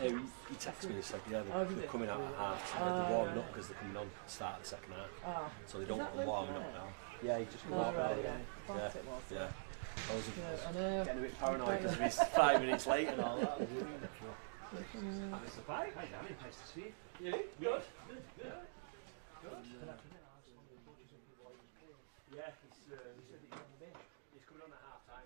He texted me and said, yeah, they're coming out at half. They're warming up because they're coming on to start the second half. So they don't want them warming up now. Yeah, he just came out earlier. Yeah. I was getting a bit paranoid because he's 5 minutes late and all that. Hi, Danny. Nice to see you. Good. Yeah, he said that he's coming on at half time.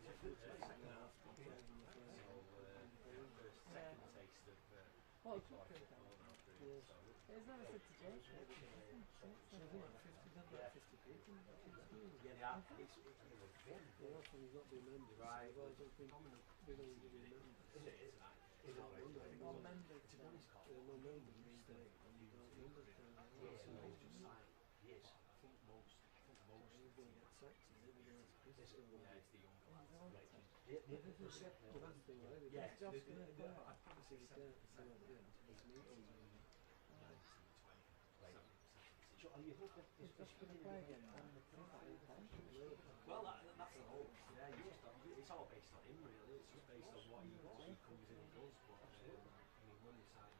Well, that's the hope. Yeah, it's all based on him, really. It's just based on what he comes in and does. But money side,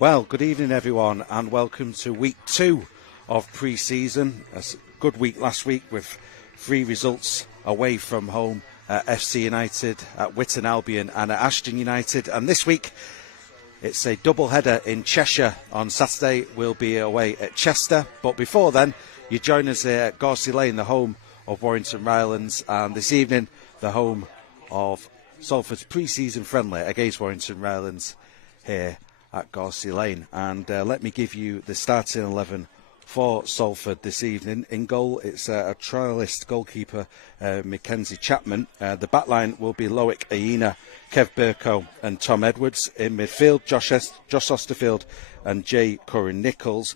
Well, good evening everyone and welcome to week 2 of pre-season. A good week last week with 3 results away from home at FC United, at Witton Albion and at Ashton United. And this week it's a double header in Cheshire. On Saturday we'll be away at Chester. But before then, you join us here at Gorsey Lane, the home of Warrington Rylands, and this evening the home of Salford's pre-season friendly against Warrington Rylands here at Gorsey Lane. And let me give you the starting 11 for Salford this evening. In goal, it's a trialist goalkeeper, Mackenzie Chapman. The backline will be Loic Aina, Kev Burko and Tom Edwards. In midfield, Josh Osterfield and Jay Curran-Nichols.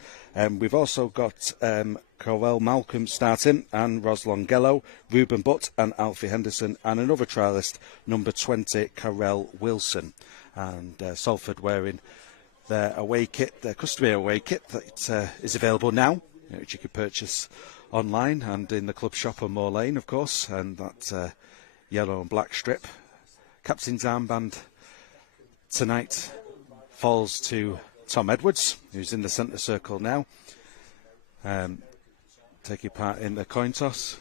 We've also got Crowell Malcolm starting, and Ros Longello, Ruben Butt and Alfie Henderson, and another trialist, number 20, Carell Wilson. And Salford wearing their away kit, their customary away kit that is available now, which you can purchase online and in the club shop on Moor Lane, of course. And that yellow and black strip. Captain's armband tonight falls to Tom Edwards, who's in the centre circle now, taking part in the coin toss.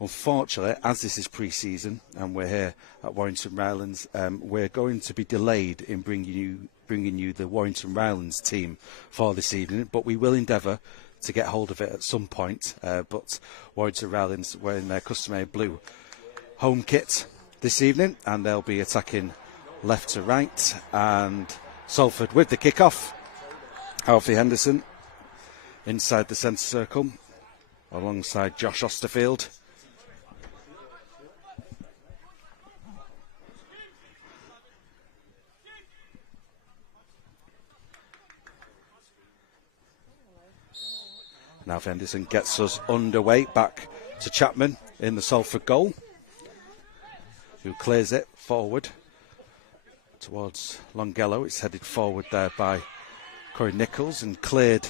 Unfortunately, as this is pre-season and we're here at Warrington Rylands, we're going to be delayed in bringing you the Warrington Rylands team for this evening, but we will endeavour to get hold of it at some point. But Warrington Rylands wearing their customary blue home kit this evening, and they'll be attacking left to right. And Salford with the kick-off. Alfie Henderson inside the centre circle alongside Josh Osterfield. Now Henderson gets us underway, back to Chapman in the Salford goal, who clears it forward towards Longello. It's headed forward there by Curran-Nichols and cleared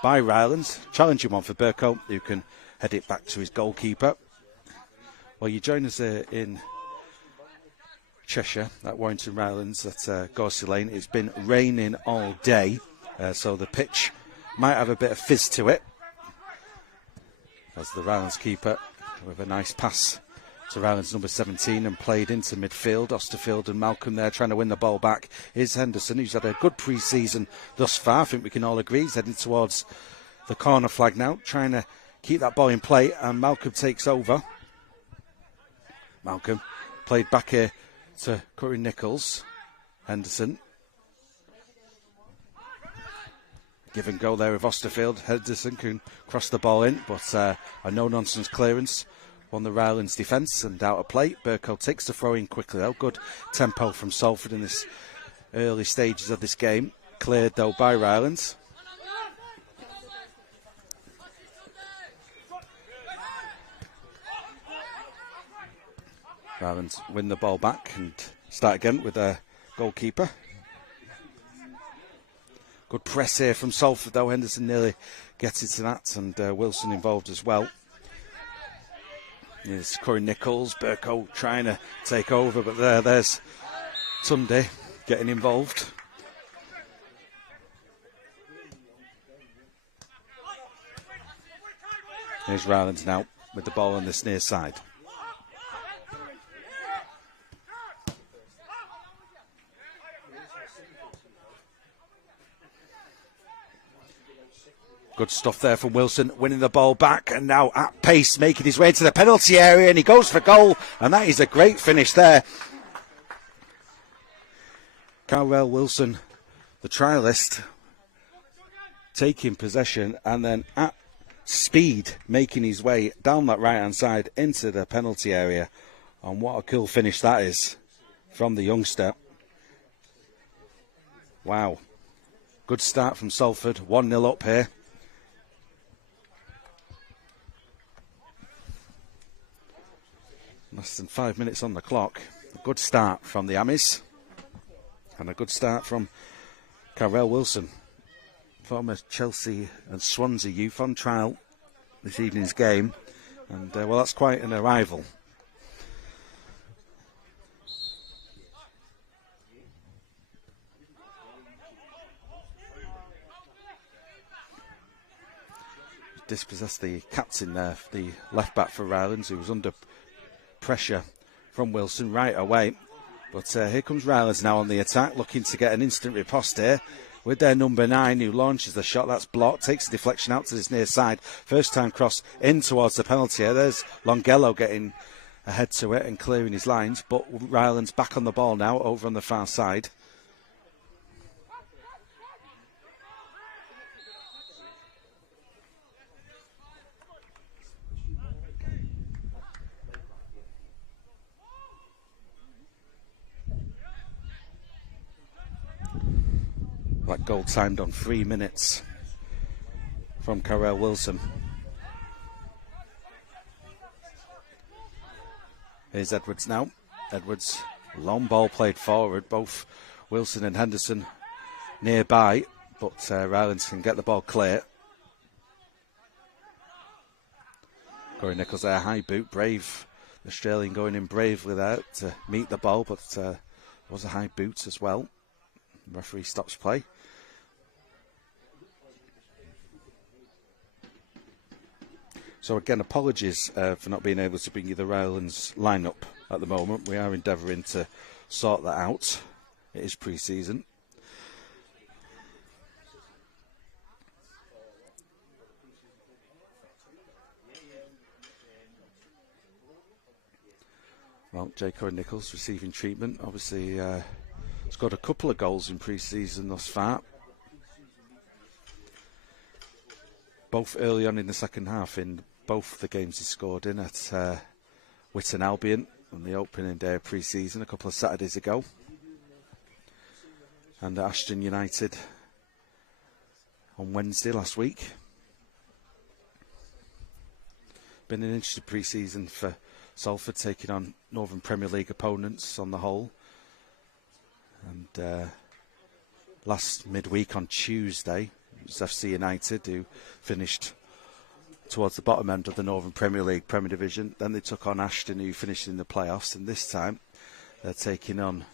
by Rylands. Challenging one for Burko, who can head it back to his goalkeeper. Well, you join us in Cheshire at Warrington Rylands at Gorsey Lane. It's been raining all day, so the pitch might have a bit of fizz to it. as the Rylands keeper with a nice pass to Rylands number 17 and played into midfield. Osterfield and Malcolm there trying to win the ball back. Here's Henderson, who's had a good pre-season thus far. I think we can all agree he's heading towards the corner flag now, trying to keep that ball in play, and Malcolm takes over. Malcolm played back here to Curry Nichols. Henderson. Give and go there with Osterfield. Henderson can cross the ball in, but a no-nonsense clearance on the Rylands defence and out of play. Burko takes the throw in quickly though. Good tempo from Salford in this early stages of this game. Cleared though by Rylands. Rylands win the ball back and start again with a goalkeeper. Good press here from Salford though. Henderson nearly gets into that, and Wilson involved as well. Here's Corey Nichols. Burko trying to take over, but there's Tunde getting involved. Here's Rylands now with the ball on this near side. Good stuff there from Wilson, winning the ball back, and now at pace making his way into the penalty area, and he goes for goal, and that is a great finish there. Carwell Wilson, the trialist, taking possession and then at speed making his way down that right hand side into the penalty area, and what a cool finish that is from the youngster. Wow, good start from Salford, 1-0 up here. Less than 5 minutes on the clock. A good start from the Amis, and a good start from Carell Wilson, former Chelsea and Swansea youth, on trial this evening's game, and well, that's quite an arrival. Dispossessed the captain there, the left back for Rylands, who was under pressure from Wilson right away. But here comes Rylands now on the attack, looking to get an instant riposte here with their number 9, who launches the shot. That's blocked, takes the deflection out to this near side. First time cross in towards the penalty area. There's Longello getting ahead to it and clearing his lines. But Rylands back on the ball now over on the far side. That goal timed on 3 minutes from Carell Wilson. Here's Edwards now. Edwards, long ball played forward. Both Wilson and Henderson nearby, but Rylands can get the ball clear. Corey Nichols there, high boot, brave. The Australian going in bravely there to meet the ball, but there was a high boot as well. The referee stops play. So again, apologies for not being able to bring you the Rylands lineup at the moment. We are endeavouring to sort that out. It is pre-season. Well, J. Corey Nichols receiving treatment. Obviously, scored a couple of goals in pre-season thus far. Both early on in the second half in both the games he scored in at Whitton Albion on the opening day of pre-season a couple of Saturdays ago, and at Ashton United on Wednesday last week. Been an interesting pre-season for Salford, taking on Northern Premier League opponents on the whole. And last midweek on Tuesday, it was FC United who finished towards the bottom end of the Northern Premier League Premier Division. Then they took on Ashton, who finished in the playoffs, and this time they're taking on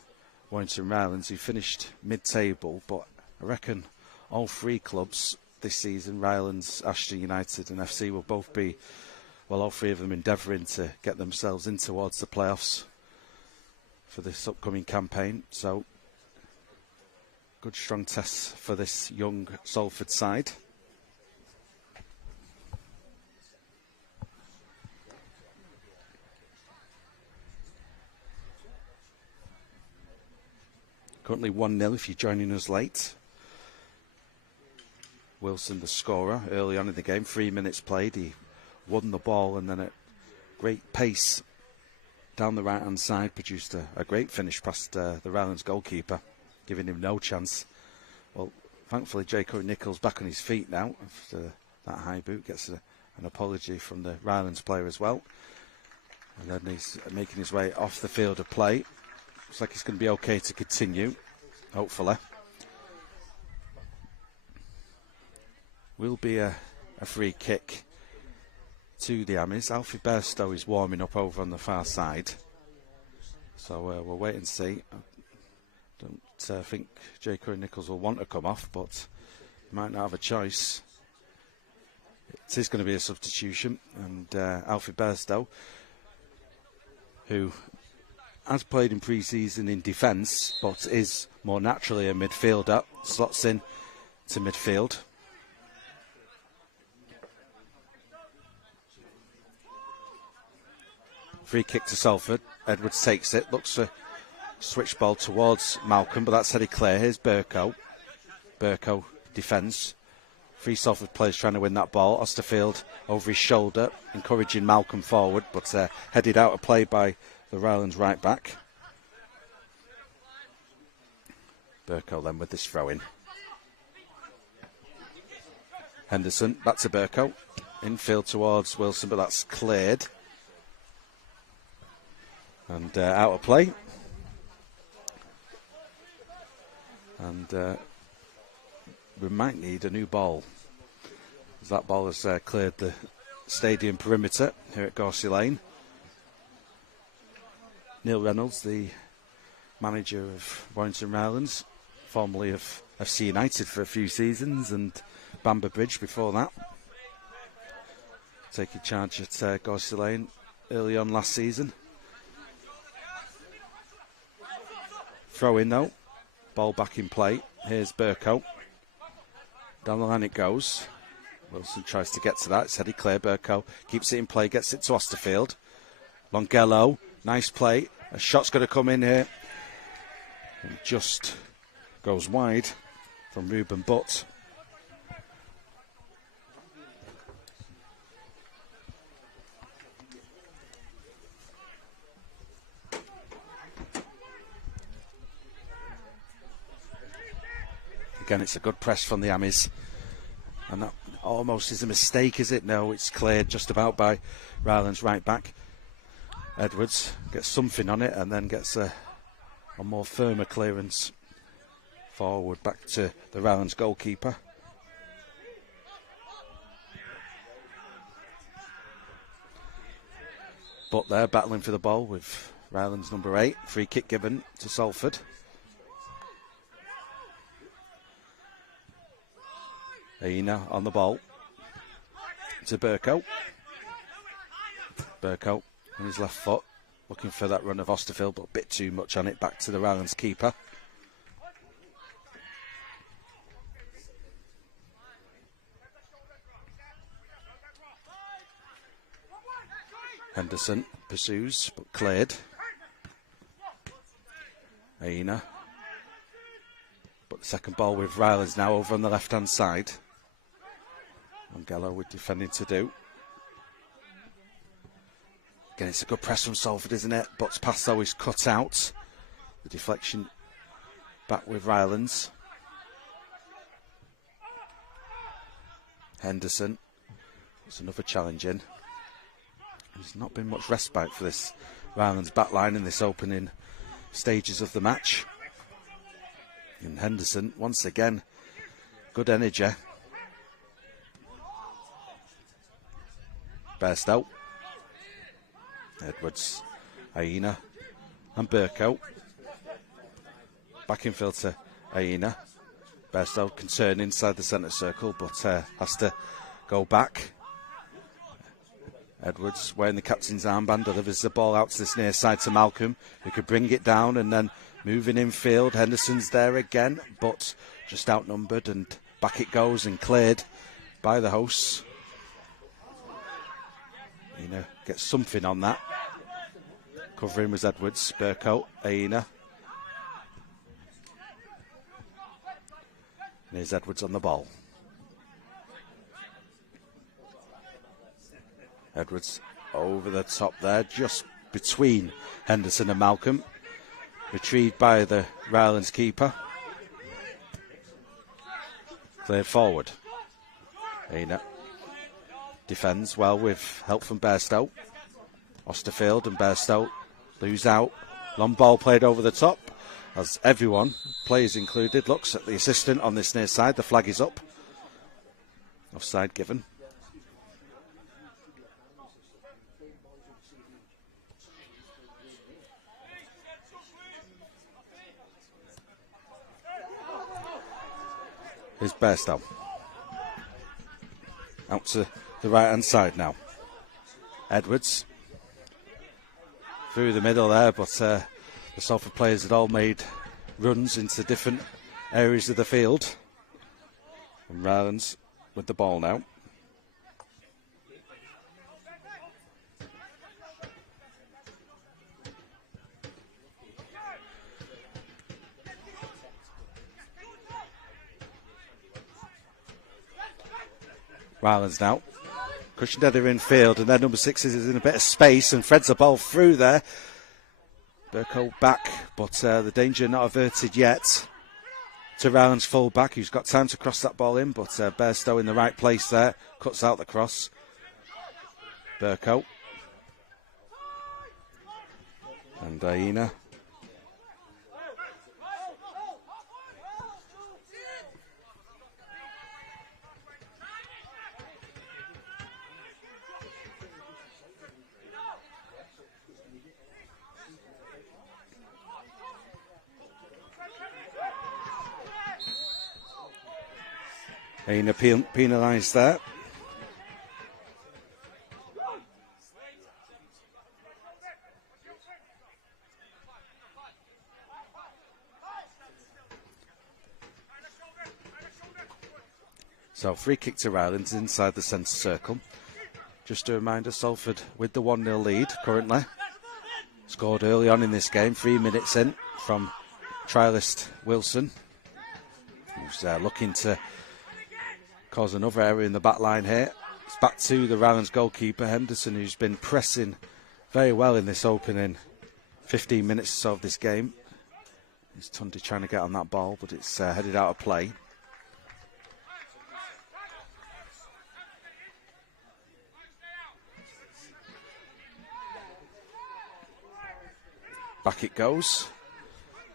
Warrington Rylands, who finished mid-table. But I reckon all three clubs this season, Rylands, Ashton United and FC, will both be well, all three of them endeavouring to get themselves in towards the playoffs for this upcoming campaign. So, good strong test for this young Salford side. Currently 1-0 if you're joining us late. Wilson, the scorer, early on in the game, 3 minutes played. He won the ball and then at great pace down the right-hand side produced a great finish past the Rylands goalkeeper, giving him no chance. Well, thankfully, J. Curry-Nichols back on his feet now after that high boot. Gets an apology from the Rylands player as well. And then he's making his way off the field of play. Looks like it's going to be okay to continue, hopefully. Will be a free kick to the Amis. Alfie Bairstow is warming up over on the far side. So we'll wait and see. I don't think J. Curry-Nichols will want to come off, but he might not have a choice. It is going to be a substitution. And Alfie Bairstow, who has played in pre-season in defence, but is more naturally a midfielder, slots in to midfield. Free kick to Salford. Edwards takes it, looks for switch ball towards Malcolm, but that's headed clear. Here's Burko. Burko defends. Three Salford players trying to win that ball. Osterfield over his shoulder, encouraging Malcolm forward, but headed out of play by the Rylands right back. Burko then with this throw in. Henderson, back to Burko. Infield towards Wilson, but that's cleared. And out of play. And we might need a new ball, as that ball has cleared the stadium perimeter here at Gorsey Lane. Neil Reynolds, the manager of Warrington Rylands, formerly of FC United for a few seasons and Bamber Bridge before that, taking charge at Gorsey Lane early on last season. Throw in though, ball back in play. Here's Burko. Down the line it goes. Wilson tries to get to that. It's headed clear. Burko keeps it in play, gets it to Osterfield. Longello, nice play. A shot's going to come in here. And just goes wide from Ruben Butt. Again, it's a good press from the Amis. And that almost is a mistake, is it? No, it's cleared just about by Rylands right back. Edwards gets something on it and then gets a more firmer clearance forward back to the Rylands goalkeeper. But they're battling for the ball with Rylands number 8. Free kick given to Salford. Aina on the ball to Burko. Burko on his left foot, looking for that run of Osterfield, but a bit too much on it. Back to the Rylands keeper. Henderson pursues, but cleared. Aina. But the second ball with Rylands now over on the left-hand side. Mongello with defending to do. Again, it's a good press from Salford, isn't it? Butt's pass though is cut out. The deflection back with Rylands. Henderson. It's another challenge in. There's not been much respite for this Rylands backline in this opening stages of the match. And Henderson, once again, good energy. Bairstow. Edwards, Aina and Burko. Back in field to Aina. Bairstow can turn inside the centre circle, but has to go back. Edwards, wearing the captain's armband, delivers the ball out to this near side to Malcolm, who could bring it down, and then moving in field. Henderson's there again, but just outnumbered, and back it goes and cleared by the hosts. Aina gets something on that. Covering was Edwards, Burkow, Aina. And here's Edwards on the ball. Edwards over the top there, just between Henderson and Malcolm. Retrieved by the Rylands keeper. Cleared forward. Aina defends well with help from Bairstow. Osterfield and Bairstow lose out. Long ball played over the top. As everyone, players included, looks at the assistant on this near side. The flag is up. Offside given. Here's Bairstow. Out to the right hand side now. Edwards. Through the middle there, but the Salford players had all made runs into different areas of the field. And Rylands with the ball now. Rylands now. Cushion header in field, and then number 6 is in a bit of space and threads the ball through there. Burkow back, but the danger not averted yet to Rylands full back, who's got time to cross that ball in, but Bairstow in the right place there, cuts out the cross. Burkow. And Aina. Aina penalised there. So free kick to Rylands inside the centre circle. Just a reminder, Salford with the 1-0 lead currently. Scored early on in this game, 3 minutes in, from trialist Wilson, who's looking to cause another error in the back line here. It's back to the Rylands goalkeeper, Henderson, who's been pressing very well in this opening 15 minutes or so of this game. It's Tundi trying to get on that ball, but it's headed out of play. Back it goes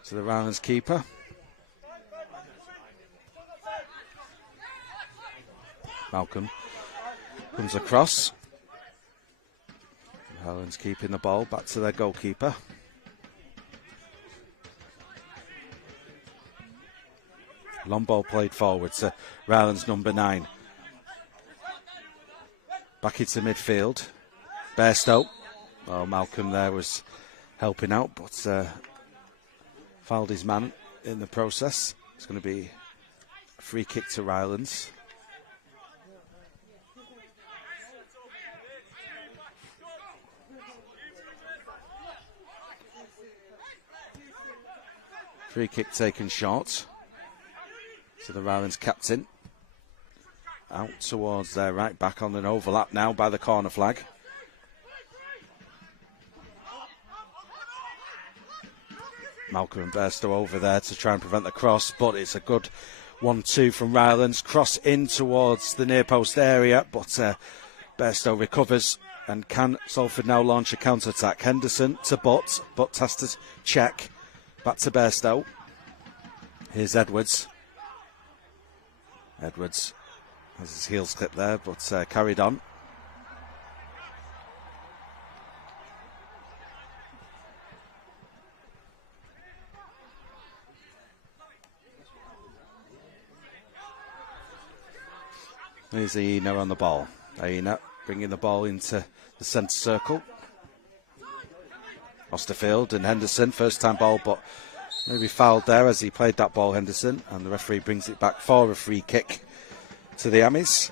to the Rylands keeper. Malcolm comes across. Rylands keeping the ball back to their goalkeeper. Long ball played forward to Rylands number 9. Back into midfield. Bairstow. Oh, Malcolm there was helping out, but fouled his man in the process. It's going to be a free kick to Rylands. Free kick taken short. So the Rylands captain. Out towards their right back on an overlap now by the corner flag. Malcolm and Bairstow over there to try and prevent the cross, but it's a good 1-2 from Rylands. Cross in towards the near post area, but Bairstow recovers, and can Salford now launch a counter-attack? Henderson to Butt. Butt has to check. Back to Bairstow. Here's Edwards. Edwards has his heels clipped there, but carried on. Here's Aina on the ball. Aina bringing the ball into the centre circle. Osterfield and Henderson, first time ball, but maybe fouled there as he played that ball, Henderson, and the referee brings it back for a free kick to the Ammies,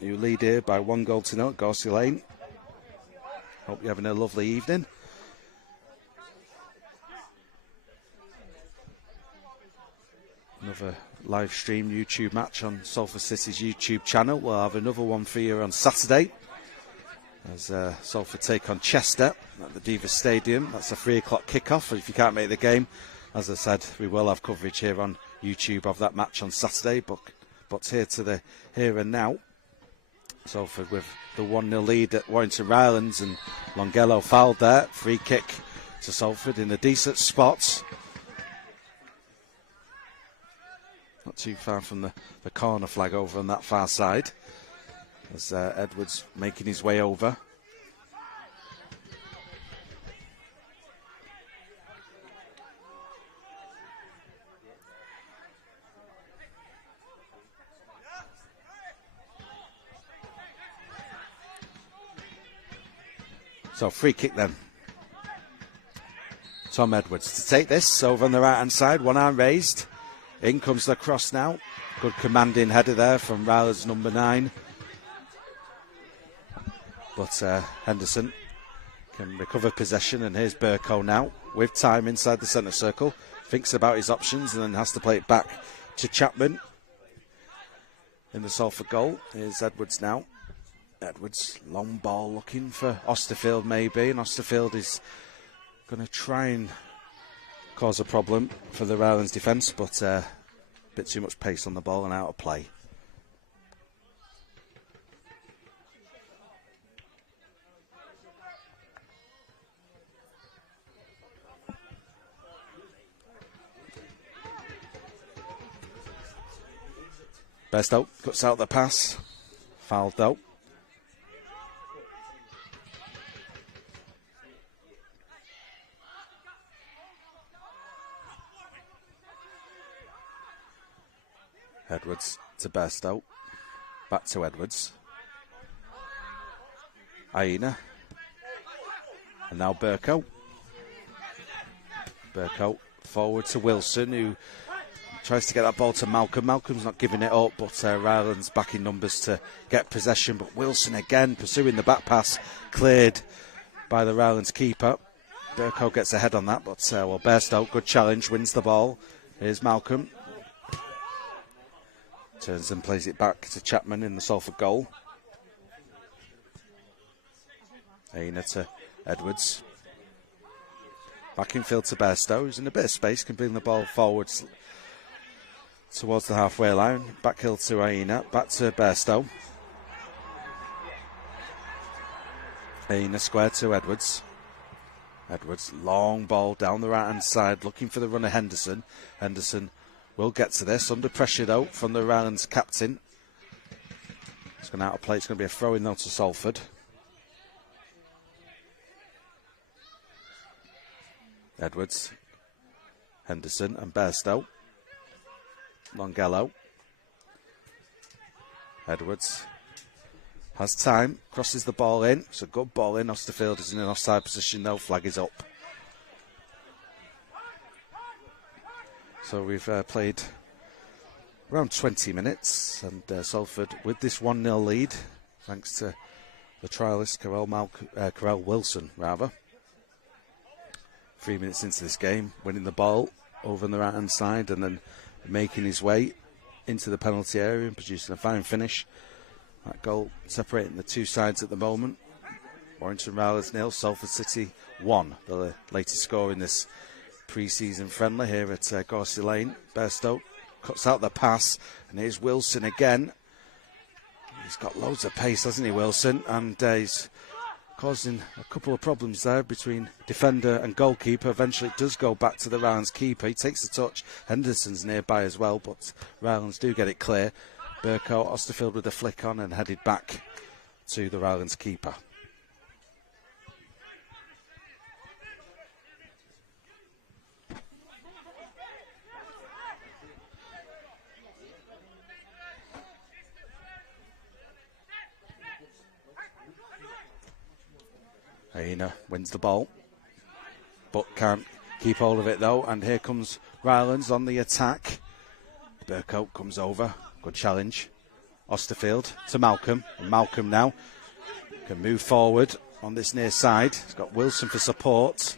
who lead here by 1-0 at Gorsey Lane. Hope you're having a lovely evening. Another live stream YouTube match on Salford City's YouTube channel. We'll have another one for you on Saturday as Salford take on Chester at the Diva Stadium. That's a 3 o'clock kickoff. If you can't make the game, as I said, we will have coverage here on YouTube of that match on Saturday. But here to the here and now, Salford with the 1-0 lead at Warrington Rylands, and Longello fouled there. Free kick to Salford in a decent spot. Not too far from the corner flag over on that far side. As Edwards making his way over. So free kick then. Tom Edwards to take this over on the right hand side, one arm raised. In comes the cross now. Good commanding header there from Rylands number 9. But Henderson can recover possession, and here's Burko now with time inside the centre circle. Thinks about his options and then has to play it back to Chapman in the Salford goal. Here's Edwards now. Edwards, long ball looking for Osterfield maybe, and Osterfield is going to try and cause a problem for the Rylands defence, but a bit too much pace on the ball and out of play. Bestow cuts out the pass, fouled though. Edwards to Bestow, back to Edwards. Aina, and now Burko. Burko forward to Wilson, who tries to get that ball to Malcolm. Malcolm's not giving it up, but Rylands back in numbers to get possession. But Wilson again pursuing the back pass, cleared by the Rylands keeper. Burko gets ahead on that, but Bestow, good challenge, wins the ball. Here's Malcolm. Turns and plays it back to Chapman in the Salford goal. Aina to Edwards. Back in field to Bestow, who's in a bit of space, can bring the ball forwards towards the halfway line. Back hill to Aina, back to Bestow. Aina square to Edwards. Edwards, long ball down the right hand side, looking for the runner Henderson. Henderson will get to this, under pressure though from the Rylands captain. It's going out of play, it's going to be a throw in though to Salford. Edwards, Henderson and Bestow. Longello. Edwards has time, crosses the ball in. It's a good ball in. Osterfield is in an offside position though, flag is up. So we've played around 20 minutes, and Salford with this 1-0 lead, thanks to the trialist Carell Wilson, rather. 3 minutes into this game, winning the ball over on the right-hand side and then making his way into the penalty area and producing a fine finish. That goal separating the two sides at the moment. Warrington Rylands 0, Salford City 1, the latest score in this pre-season friendly here at Gorsey Lane. Bestow cuts out the pass, and here's Wilson again. He's got loads of pace, hasn't he, Wilson? And he's causing a couple of problems there between defender and goalkeeper. Eventually it does go back to the Rylands keeper. He takes the touch. Henderson's nearby as well, but Rylands do get it clear. Burko, Osterfield with a flick on and headed back to the Rylands keeper. Aina wins the ball, but can't keep hold of it though. And here comes Rylands on the attack. Burkow comes over. Good challenge. Osterfield to Malcolm. And Malcolm now can move forward on this near side. He's got Wilson for support.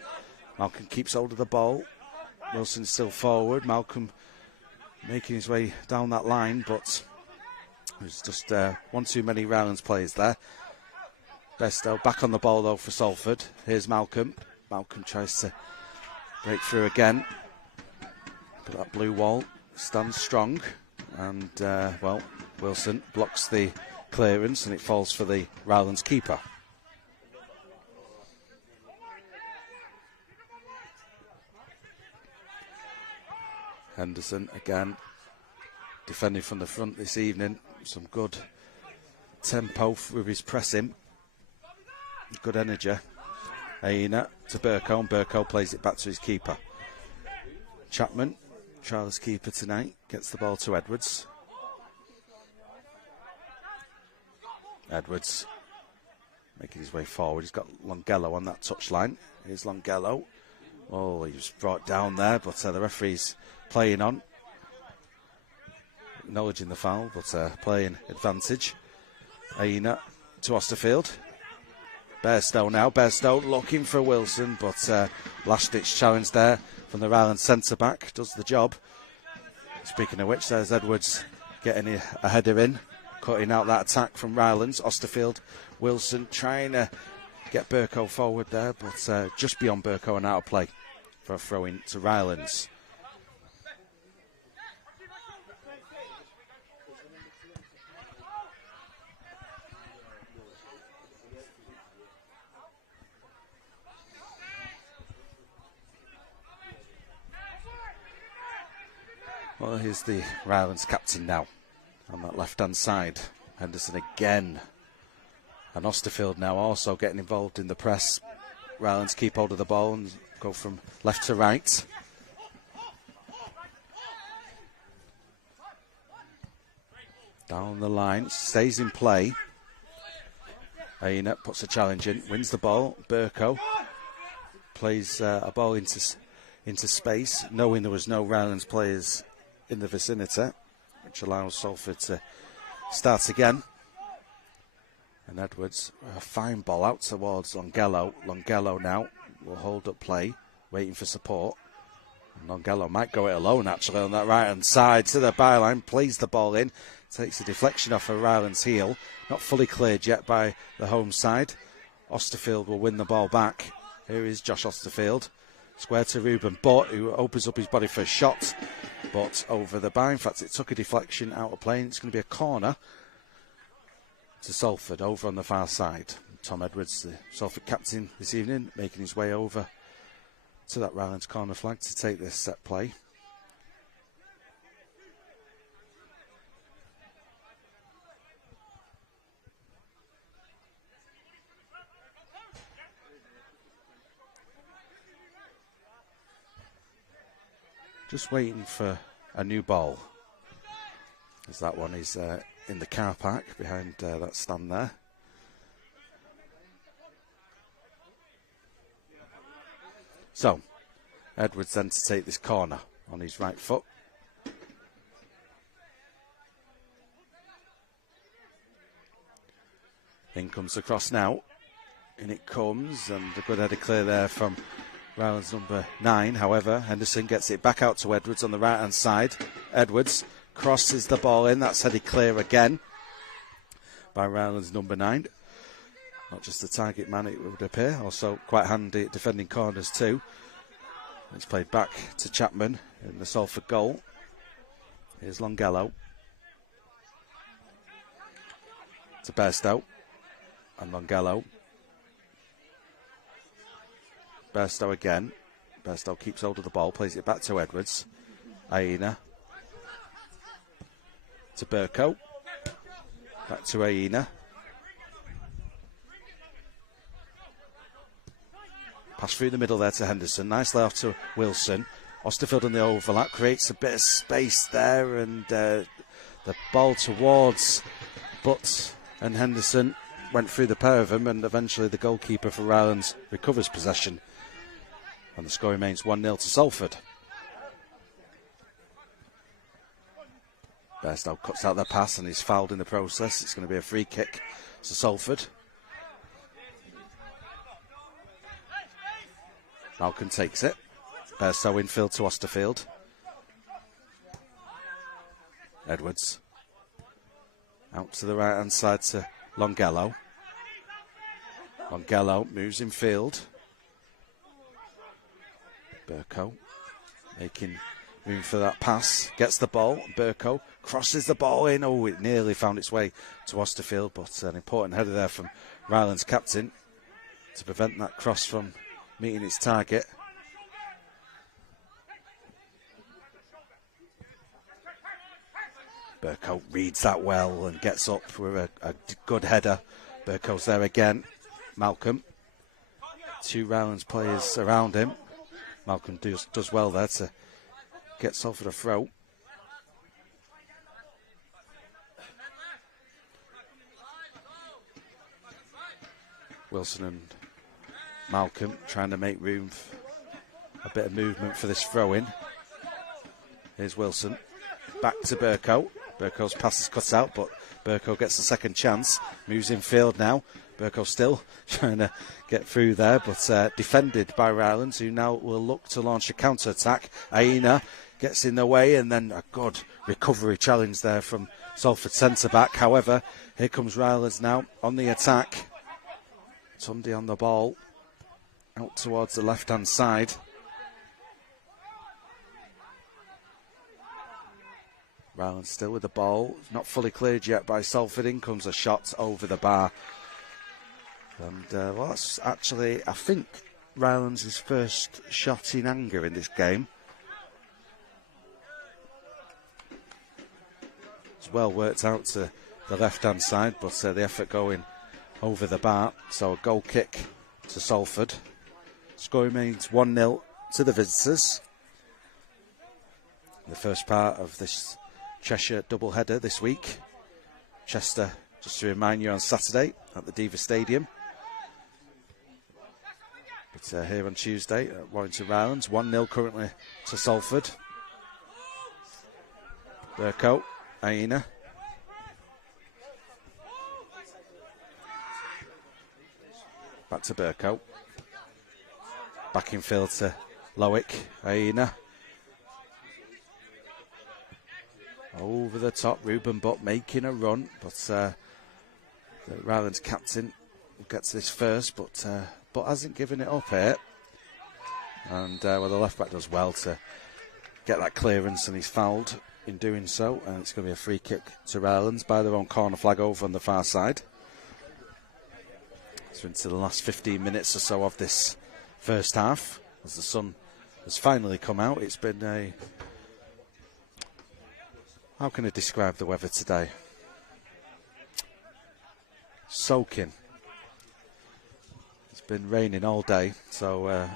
Malcolm keeps hold of the ball. Wilson's still forward. Malcolm making his way down that line, but there's just one too many Rylands players there. Bestow back on the ball though for Salford. Here's Malcolm. Malcolm tries to break through again, but that blue wall stands strong, and Wilson blocks the clearance and it falls for the Rylands keeper. Henderson again defending from the front this evening. Some good tempo with his pressing. Good energy. Aina to Burkow, and Burkow plays it back to his keeper. Chapman, Charlie's keeper tonight, gets the ball to Edwards. Edwards making his way forward. He's got Longello on that touchline. Here's Longello. Oh, he was brought down there, but the referee's playing on. Acknowledging the foul, but playing advantage. Aina to Osterfield. Bairstow now. Bairstow looking for Wilson, but last-ditch challenge there from the Rylands centre-back. Does the job. Speaking of which, there's Edwards getting a header in, cutting out that attack from Rylands. Osterfield, Wilson trying to get Burkow forward there, but just beyond Burkow and out of play for a throw-in to Rylands. Well, here's the Rylands captain now on that left-hand side. Henderson again. And Osterfield now also getting involved in the press. Rylands keep hold of the ball and go from left to right. Down the line, stays in play. Aina puts a challenge in, wins the ball. Burkow plays a ball into space, knowing there was no Rylands players in the vicinity, which allows Salford to start again. And Edwards, a fine ball out towards Longello. Longello now will hold up play, waiting for support. And Longello might go it alone actually on that right hand side to the byline, plays the ball in, takes a deflection off of Rylands' heel. Not fully cleared yet by the home side. Osterfield will win the ball back. Here is Josh Osterfield. Square to Ruben Butt, who opens up his body for a shot, but over the bar. In fact, it took a deflection out of play, and it's going to be a corner to Salford over on the far side. Tom Edwards, the Salford captain this evening, making his way over to that Rylands corner flag to take this set play. Just waiting for a new ball, as that one is in the car park behind that stand there. So, Edwards then to take this corner on his right foot. In comes the cross now. In it comes, and a good header clear there from Rylands number 9. However, Henderson gets it back out to Edwards on the right-hand side. Edwards crosses the ball in. That's headed clear again by Rylands number 9. Not just the target man, it would appear. Also quite handy at defending corners too. It's played back to Chapman in the Salford goal. Here's Longello. To Bairstow. And Longello. Bairstow again. Bairstow keeps hold of the ball, plays it back to Edwards. Aina. To Burkow. Back to Aina. Pass through the middle there to Henderson. Nice lay off to Wilson. Osterfield on the overlap. Creates a bit of space there, and the ball towards Butt and Henderson. went through the pair of them, and eventually the goalkeeper for Rylands recovers possession. And the score remains 1-0 to Salford. Bairstow cuts out their pass and he's fouled in the process. It's going to be a free kick to Salford. Malcolm takes it. Bairstow infield to Osterfield. Edwards. Out to the right hand side to Longello. Longello moves in field. Burko making room for that pass. Gets the ball. Burko crosses the ball in. Oh, it nearly found its way to Osterfield, but an important header there from Rylands' captain to prevent that cross from meeting its target. Burko reads that well and gets up with a good header. Burko's there again. Malcolm. Two Rylands players around him. Malcolm does well there to get Salford a throw. Wilson and Malcolm trying to make room for a bit of movement for this throw-in. Here's Wilson. Back to Burko. Burko's pass is cut out, but Burko gets the second chance. Moves in field now. Burko still trying to get through there, but defended by Rylands, who now will look to launch a counter-attack. Aina gets in the way, and then a good recovery challenge there from Salford centre-back. However, here comes Rylands now on the attack. Tunde on the ball, out towards the left-hand side. Rylands still with the ball, not fully cleared yet by Salford. In comes a shot over the bar. And well, that's actually, I think, Rylands' first shot in anger in this game. It's well worked out to the left-hand side, but the effort going over the bar. So a goal kick to Salford. Score remains 1-0 to the visitors. The first part of this Cheshire double-header this week. Chester, just to remind you, on Saturday at the Diva Stadium. But here on Tuesday at Warrington Rylands, 1-0 currently to Salford. Burko, Aina. Back to Burko. Back in field to Lowick, Aina. Over the top, Ruben Butt making a run, but the Rylands captain will get to this first, but hasn't given it up here. And well, the left back does well to get that clearance, and he's fouled in doing so. And it's going to be a free kick to Rylands by their own corner flag over on the far side. So into the last 15 minutes or so of this first half, as the sun has finally come out. It's been a... How can I describe the weather today? Soaking. It's been raining all day, so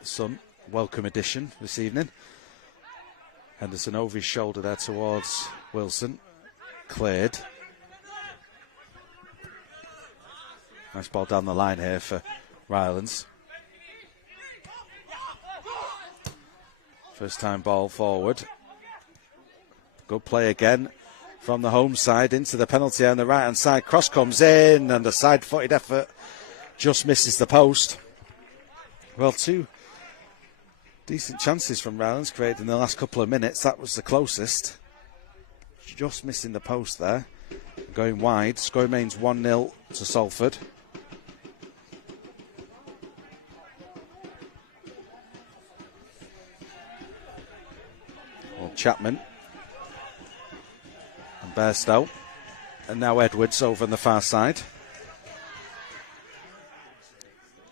sun, welcome addition this evening. Henderson over his shoulder there towards Wilson. Cleared. Nice ball down the line here for Rylands. First time ball forward. Good play again from the home side into the penalty area on the right-hand side. Cross comes in and a side-footed effort just misses the post. Well, two decent chances from Rylands created in the last couple of minutes. That was the closest. Just missing the post there. Going wide. Score remains 1-0 to Salford. Well, Chapman. Bairstow, and now Edwards over on the far side.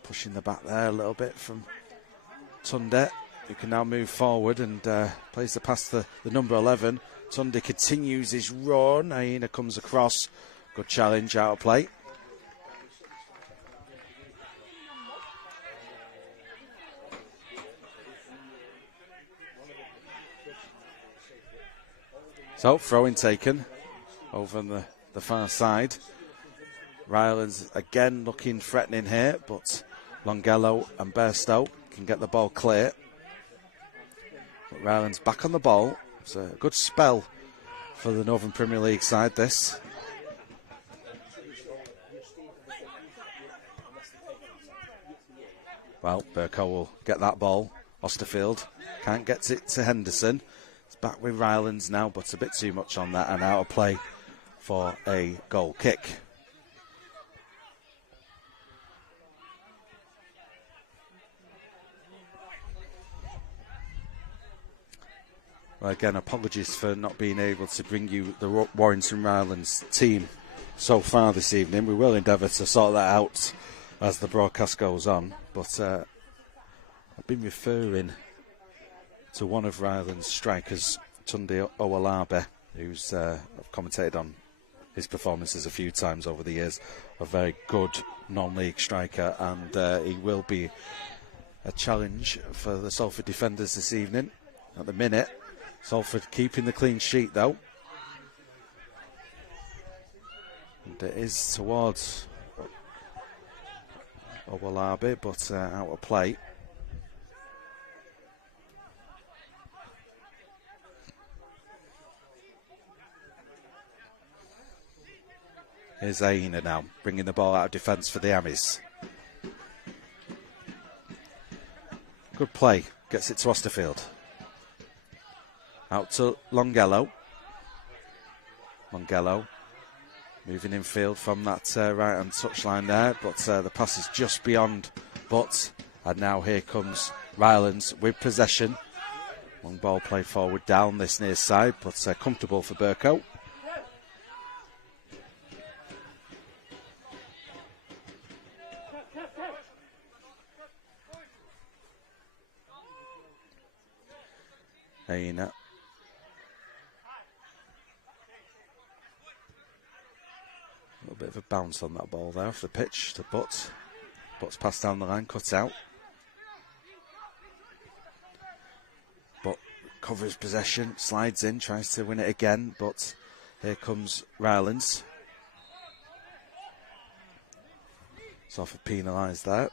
Pushing the back there a little bit from Tunde, who can now move forward and plays the pass to the number 11. Tunde continues his run. Aina comes across. Good challenge, out of play. So, throw-in taken over on the far side. Rylands again looking threatening here, but Longello and Bairstow can get the ball clear. But Rylands back on the ball. It's a good spell for the Northern Premier League side, this. Well, Burko will get that ball. Osterfield can't get it to Henderson. It's back with Rylands now, but a bit too much on that, and out of play for a goal kick. Well, again, apologies for not being able to bring you the Warrington Rylands team so far this evening. We will endeavour to sort that out as the broadcast goes on, but I've been referring to one of Rylands' strikers, Tunde Owolabe, who's I've commentated on his performances a few times over the years. A very good non-league striker, and he will be a challenge for the Salford defenders this evening. At the minute, Salford keeping the clean sheet though. And it is towards Owolabe, but out of play. Here's Aina now, bringing the ball out of defence for the Amis. Good play, gets it to Osterfield. Out to Longello. Longello moving infield from that right-hand touchline there, but the pass is just beyond Butt. And now here comes Rylands with possession. Long ball play forward down this near side, but comfortable for Burko. Aina. A little bit of a bounce on that ball there off the pitch to Butt. Butt's passed down the line, cut out. Butt covers possession, slides in, tries to win it again, but here comes Rylands. Salford penalised there.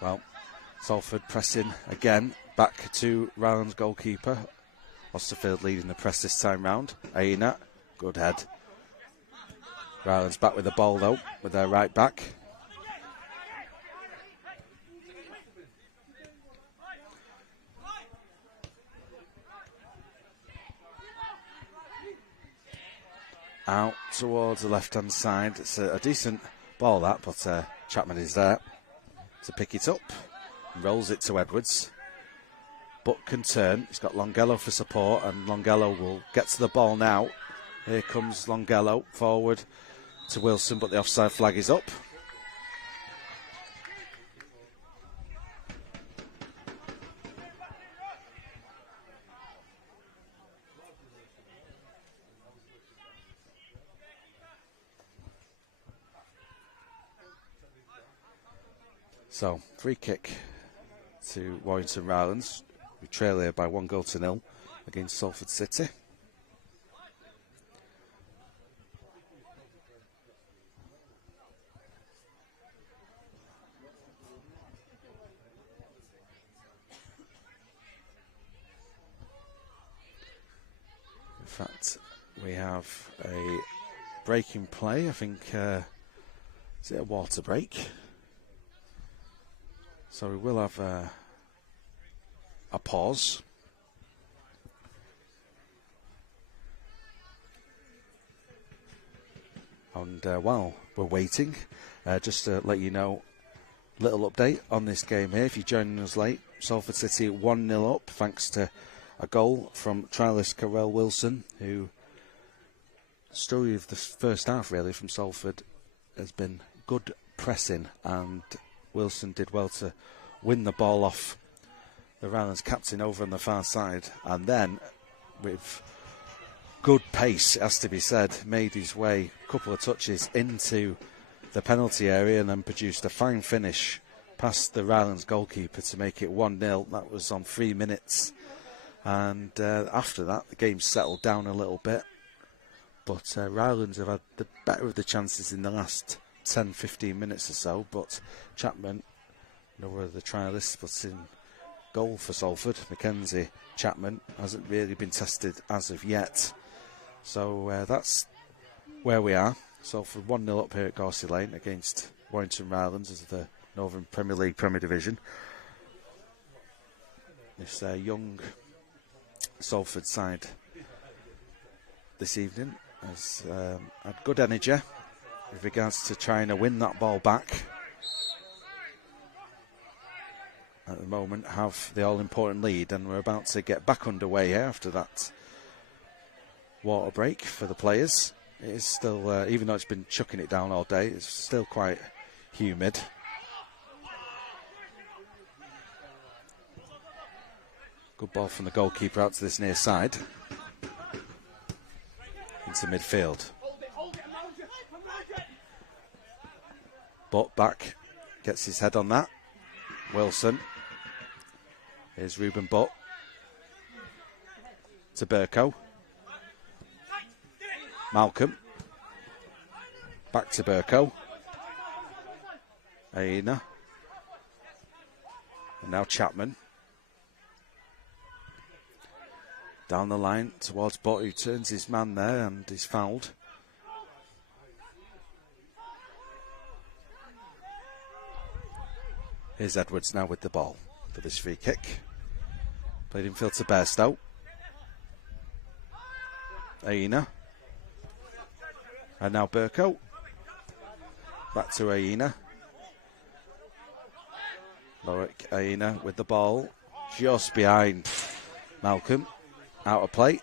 Well, Salford pressing again, back to Rylands goalkeeper. Osterfield leading the press this time round. Aina, good head. Rylands back with the ball though, with their right back. Out towards the left-hand side. It's a decent ball that, but Chapman is there to pick it up. Rolls it to Edwards. Butt can turn. He's got Longello for support, and Longello will get to the ball now. Here comes Longello forward to Wilson, but the offside flag is up. So, free kick to Warrington Rylands. We trail here by 1-0 against Salford City. In fact, we have a break in play. I think, is it a water break? So we will have a pause. And while we're waiting, just to let you know, little update on this game here. If you're joining us late, Salford City 1-0 up, thanks to a goal from trialist Carell Wilson, who, story of the first half really from Salford has been good pressing, and Wilson did well to win the ball off the Rylands captain over on the far side, and then with good pace, it has to be said, made his way a couple of touches into the penalty area and then produced a fine finish past the Rylands goalkeeper to make it 1-0. That was on 3 minutes, and after that the game settled down a little bit, but Rylands have had the better of the chances in the last 10-15 minutes or so, but Chapman, another of the trialists, but in goal for Salford, Mackenzie Chapman, hasn't really been tested as of yet. So that's where we are. Salford 1-0 up here at Gorsey Lane against Warrington Rylands as the Northern Premier League Premier Division. This young Salford side this evening has had good energy with regards to trying to win that ball back. At the moment have the all-important lead, and we're about to get back underway here after that water break for the players. It is still, even though it's been chucking it down all day, it's still quite humid. Good ball from the goalkeeper out to this near side. Into midfield. Butt back, gets his head on that. Wilson. Here's Ruben Butt. To Burko. Malcolm. Back to Burko. Aina. And now Chapman. Down the line towards Butt, who turns his man there and is fouled. Here's Edwards now with the ball for this free kick. Played infield to Bairstow. Aina. And now Burko. Back to Aina. Loic Aina with the ball. Just behind Malcolm. Out of play.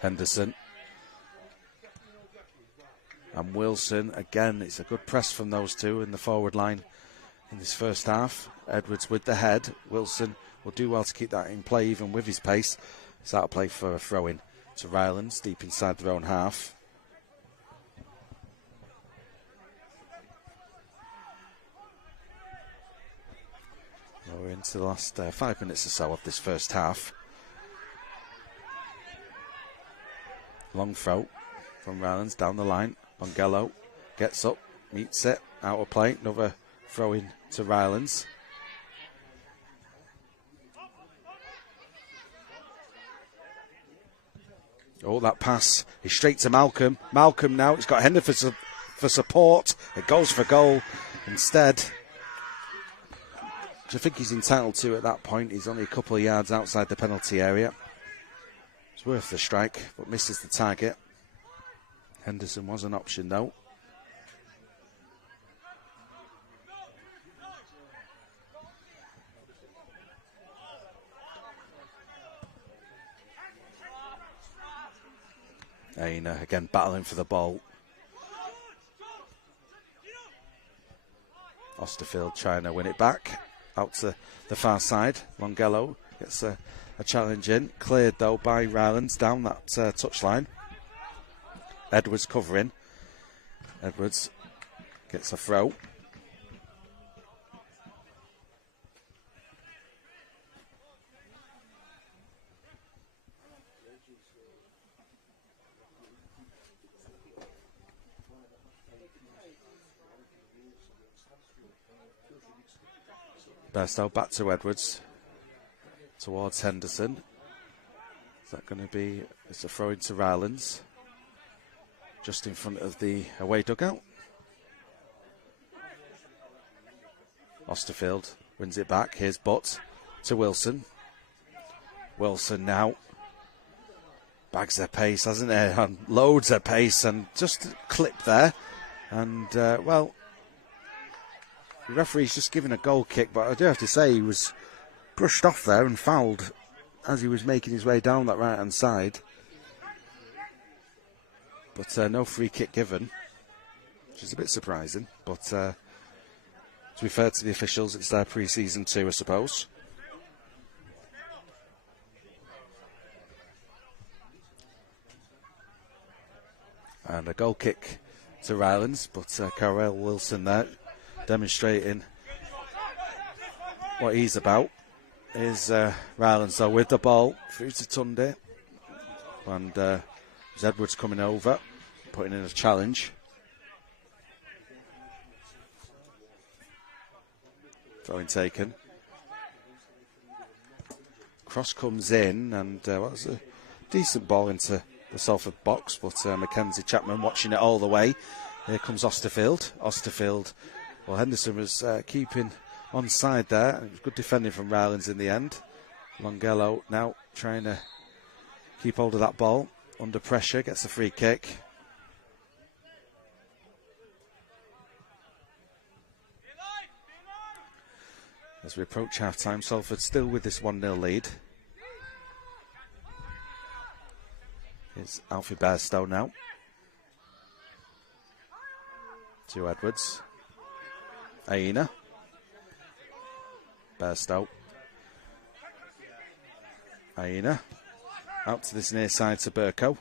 Henderson. And Wilson, again, it's a good press from those two in the forward line in this first half. Edwards with the head. Wilson will do well to keep that in play even with his pace. It's out of play for a throw-in to Rylands, deep inside their own half. We're into the last 5 minutes or so of this first half. Long throw from Rylands down the line. Bongello gets up, meets it, out of play. Another throw in to Rylands. Oh, that pass is straight to Malcolm. Malcolm now, it's got Henderson for support. It goes for goal instead. Which I think he's entitled to at that point. He's only a couple of yards outside the penalty area. It's worth the strike, but misses the target. Henderson was an option though. Aina again battling for the ball. Osterfield trying to win it back. Out to the far side. Longello gets a challenge in. Cleared though by Rylands down that touchline. Edwards covering. Edwards gets a throw. Bairstow back to Edwards. Towards Henderson. Is that going to be... It's a throw into Rylands. Just in front of the away dugout. Osterfield wins it back. Here's Butt to Wilson. Wilson now. Bags their pace, hasn't it? And loads of pace and just a clip there. And, well, the referee's just given a goal kick, but I do have to say he was brushed off there and fouled as he was making his way down that right-hand side. But no free kick given. which is a bit surprising. But to be fair to the officials, it's their pre-season too, I suppose. And a goal kick to Rylands, but Carell Wilson there demonstrating what he's about. Is Rylands though with the ball through to Tunde, and there's Edwards coming over, putting in a challenge. Throwing taken. Cross comes in, and was a decent ball into the Salford box, but Mackenzie Chapman watching it all the way. Here comes Osterfield. Well, Henderson was keeping onside there. It was good defending from Rylands in the end. Longello now trying to keep hold of that ball under pressure, gets a free kick. As we approach half-time, Salford still with this 1-0 lead. It's Alfie Bairstow now. To Edwards. Aina. Bairstow. Aina. Out to this near side to Burko.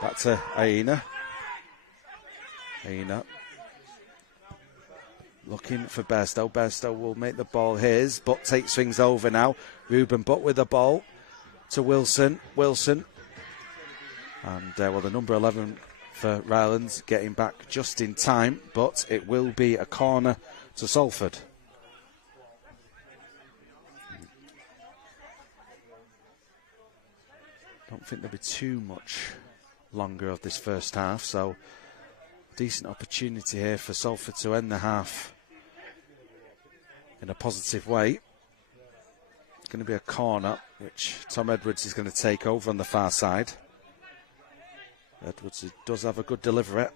Back to Aina. Aina. Looking for Bairstow. Bairstow will make the ball his, but takes things over now. Ruben Butt with the ball to Wilson. Wilson. And, well, the number 11 for Rylands getting back just in time, but it will be a corner to Salford. Don't think there'll be too much longer of this first half, so decent opportunity here for Salford to end the half in a positive way. It's going to be a corner, which Tom Edwards is going to take over on the far side. Edwards does have a good delivery.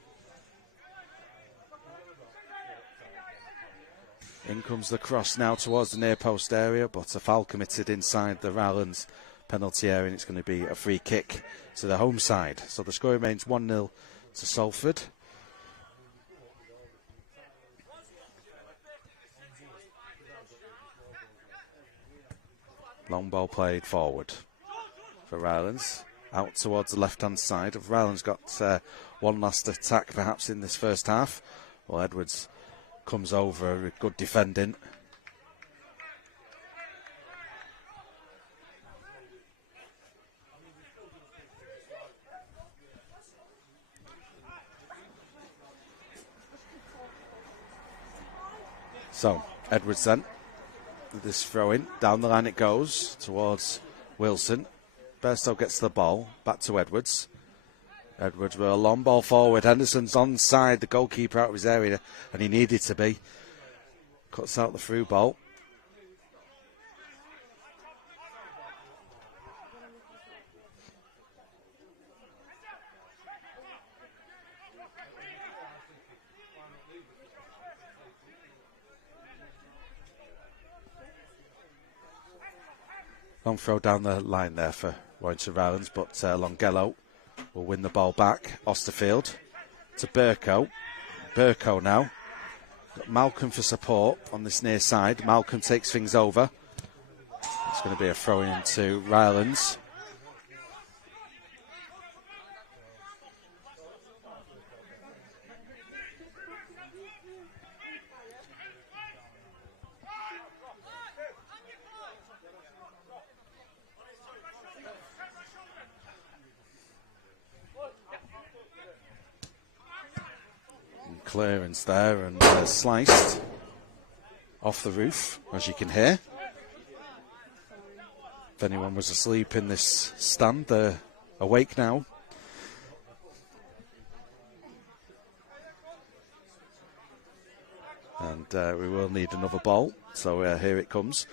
In comes the cross now towards the near post area, but a foul committed inside the Rylands penalty area, and it's going to be a free kick to the home side. So the score remains 1-0 to Salford. Long ball played forward for Rylands. Out towards the left-hand side. Have Rylands got one last attack perhaps in this first half? Well, Edwards comes over with good defending. So, Edwards then, with this throw-in. Down the line it goes towards Wilson. Bairstow gets the ball, back to Edwards. Edwards with a long ball forward. Henderson's onside, the goalkeeper out of his area, and he needed to be. Cuts out the through ball. Long throw down the line there for Warrington Rylands, but Longello will win the ball back. Osterfield to Burko. Burko now. Got Malcolm for support on this near side. Malcolm takes things over. It's going to be a throw in to Rylands. Clearance there, and sliced off the roof, as you can hear. If anyone was asleep in this stand, they're awake now. And we will need another ball, so here it comes.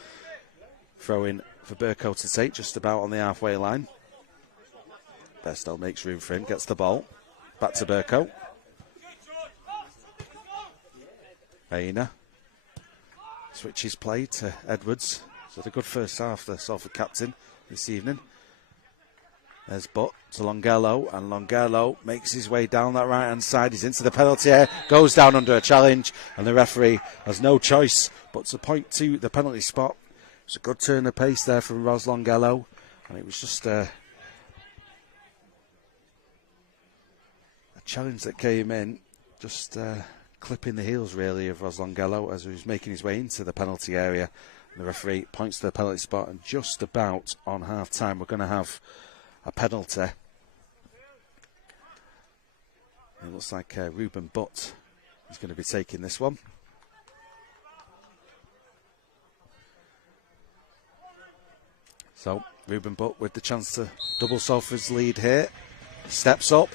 Throw in for Burko to take, just about on the halfway line. Bairstow makes room for him, gets the ball. Back to Burko. Aina switches play to Edwards. So the good first half, the Salford captain this evening. There's Butt to Longello, and Longello makes his way down that right-hand side. He's into the penalty area, goes down under a challenge, and the referee has no choice but to point to the penalty spot. It's a good turn of pace there from Ros Longello, and it was just a challenge that came in, just clipping the heels really of Ros Longello as he was making his way into the penalty area. And the referee points to the penalty spot, and just about on half-time we're going to have a penalty. It looks like Ruben Butt is going to be taking this one. So Ruben Butt with the chance to double Salford's lead here. Steps up,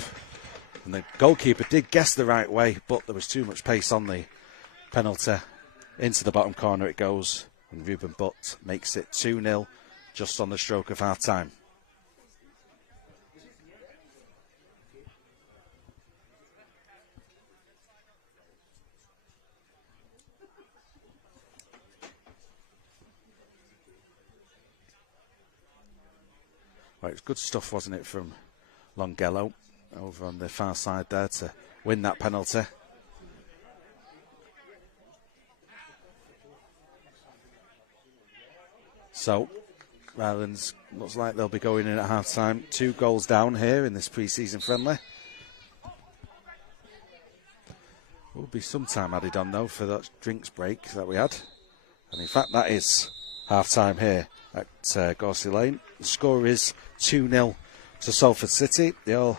and the goalkeeper did guess the right way, but there was too much pace on the penalty. Into the bottom corner it goes, and Ruben Butt makes it 2-0 just on the stroke of half-time. Right, it was good stuff, wasn't it, from Longello over on the far side there to win that penalty. So, Rylands looks like they'll be going in at half-time. 2 goals down here in this pre-season friendly. Will be some time added on, though, for that drinks break that we had. And, in fact, that is half-time here at Gorsey Lane. The score is 2-0 to Salford City. The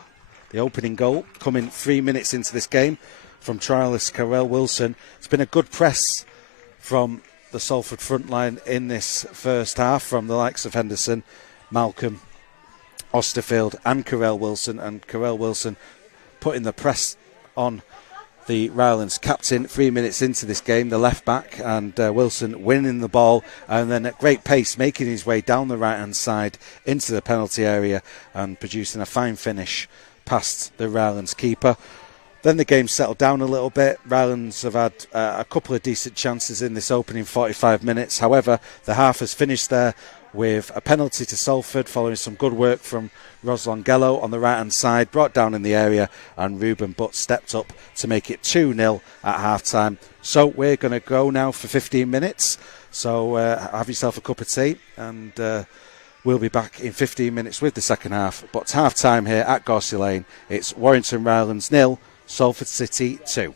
opening goal coming 3 minutes into this game from trialist Carell Wilson. It's been a good press from the Salford front line in this first half from the likes of Henderson, Malcolm, Osterfield and Carell Wilson. And Carell Wilson putting the press on the Rylands captain 3 minutes into this game, the left back, and Wilson winning the ball and then at great pace making his way down the right hand side into the penalty area and producing a fine finish past the Rylands keeper. Then the game settled down a little bit. Rylands have had a couple of decent chances in this opening 45 minutes. However, the half has finished there with a penalty to Salford following some good work from Ros Longello on the right-hand side, brought down in the area, and Ruben Butt stepped up to make it 2-0 at half-time. So we're going to go now for 15 minutes. So have yourself a cup of tea, and we'll be back in 15 minutes with the second half. But it's half-time here at Gorsey Lane. It's Warrington Rylands 0, Salford City 2.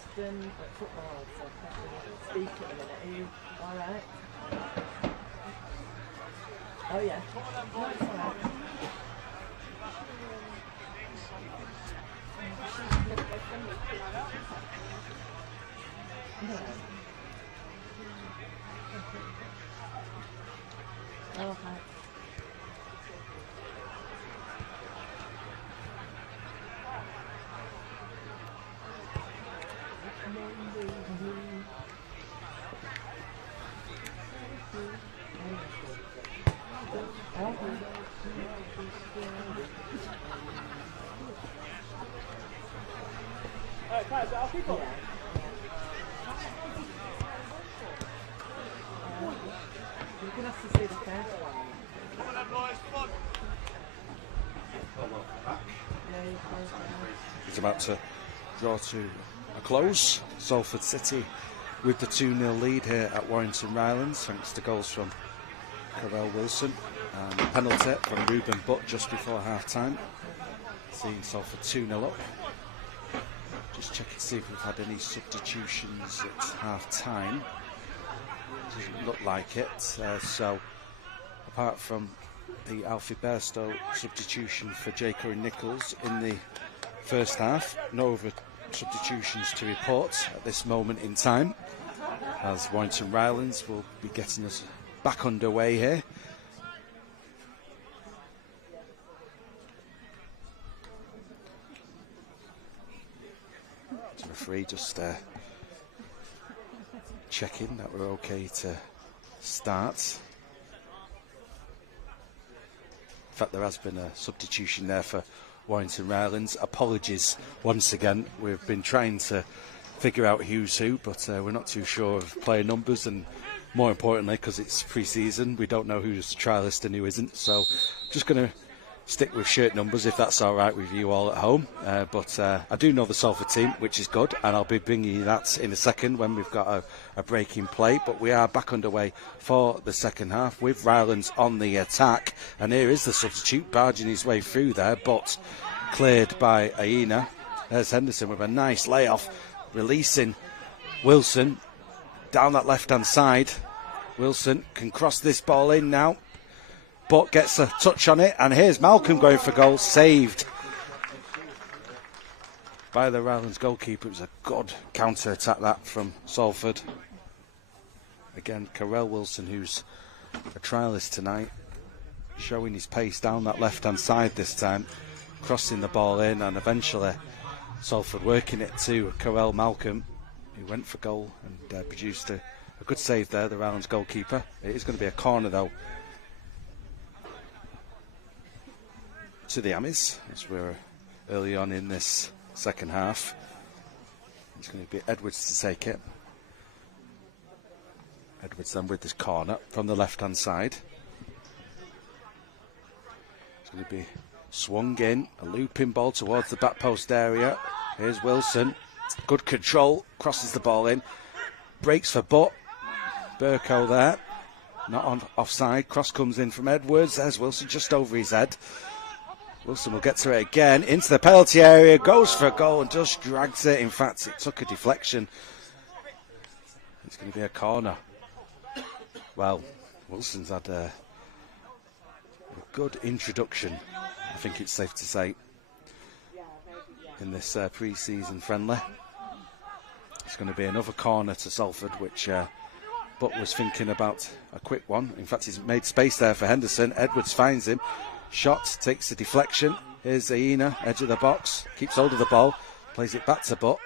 Preston football, so I can't really speak at the minute. Are you alright? Oh yeah. No, it's alright. Oh, hi. You're going to have to see the first one. It's about to draw to a close. Salford City with the 2-0 lead here at Warrington Rylands, thanks to goals from Carell Wilson and a penalty from Ruben Butt just before half-time. Seeing Salford 2-0 up. Just checking to see if we've had any substitutions at half-time. Doesn't look like it. So, apart from the Alfie Bairstow substitution for J. Curry Nichols in the first half, no other substitutions to report at this moment in time, as Warrington Rylands will be getting us back underway here. The referee just checking that we're okay to start. In fact, there has been a substitution there for Warrington Rylands. Apologies once again. We've been trying to figure out who's who, but we're not too sure of player numbers, and more importantly, because it's pre-season, we don't know who's trialist and who isn't. So just going to stick with shirt numbers if that's all right with you all at home. But I do know the Salford team, which is good, and I'll be bringing you that in a second when we've got a break in play. But we are back underway for the second half with Rylands on the attack. And here is the substitute barging his way through there, but cleared by Aina. There's Henderson with a nice layoff, releasing Wilson down that left-hand side. Wilson can cross this ball in now, but gets a touch on it, and here's Malcolm going for goal, saved by the Rylands goalkeeper. It was a good counter-attack that from Salford. Again, Carell Wilson, who's a trialist tonight, showing his pace down that left-hand side this time, crossing the ball in, and eventually Salford working it to Carell Malcolm, who went for goal and produced a good save there, the Rylands goalkeeper. It is going to be a corner though to the Amis, as we're early on in this second half. It's going to be Edwards to take it. Edwards then with this corner from the left-hand side. It's going to be swung in, a looping ball towards the back post area. Here's Wilson, good control, crosses the ball in, breaks for Butt. Burko there, not on offside. Cross comes in from Edwards. There's Wilson just over his head. Wilson will get to it again, into the penalty area, goes for a goal and just drags it. In fact, it took a deflection. It's going to be a corner. Well, Wilson's had a good introduction, I think it's safe to say, in this pre-season friendly. It's going to be another corner to Salford, which Butt was thinking about a quick one. In fact, he's made space there for Henderson. Edwards finds him. Shot, takes the deflection. Here's Aina, edge of the box. Keeps hold of the ball. Plays it back to Butt.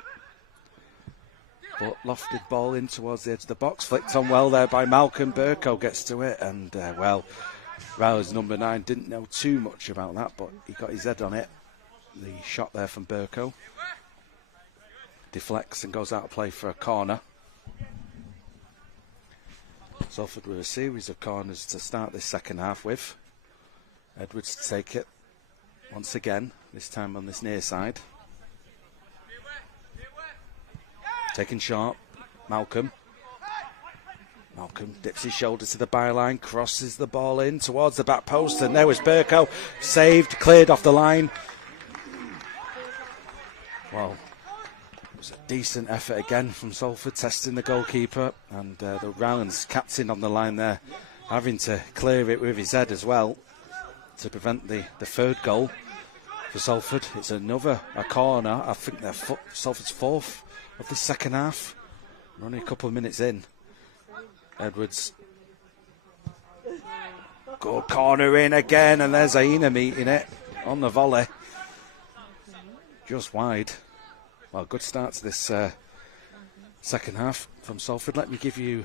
Butt lofted ball in towards the edge of the box. Flicked on well there by Malcolm. Burko gets to it. And, well, Rylands number 9 didn't know too much about that, but he got his head on it. The shot there from Burko. Deflects and goes out of play for a corner. Salford with a series of corners to start this second half with. Edwards to take it once again, this time on this near side. Taken short, Malcolm. Malcolm dips his shoulder to the byline, crosses the ball in towards the back post, and there was Burko, saved, cleared off the line. Well, was a decent effort again from Salford, testing the goalkeeper, and the Rylands captain on the line there, having to clear it with his head as well to prevent the third goal for Salford. It's a corner. I think they're Salford's fourth of the second half. We're only a couple of minutes in. Edwards. Good corner in again, and there's Aina meeting it on the volley. Just wide. Well, good start to this second half from Salford. Let me give you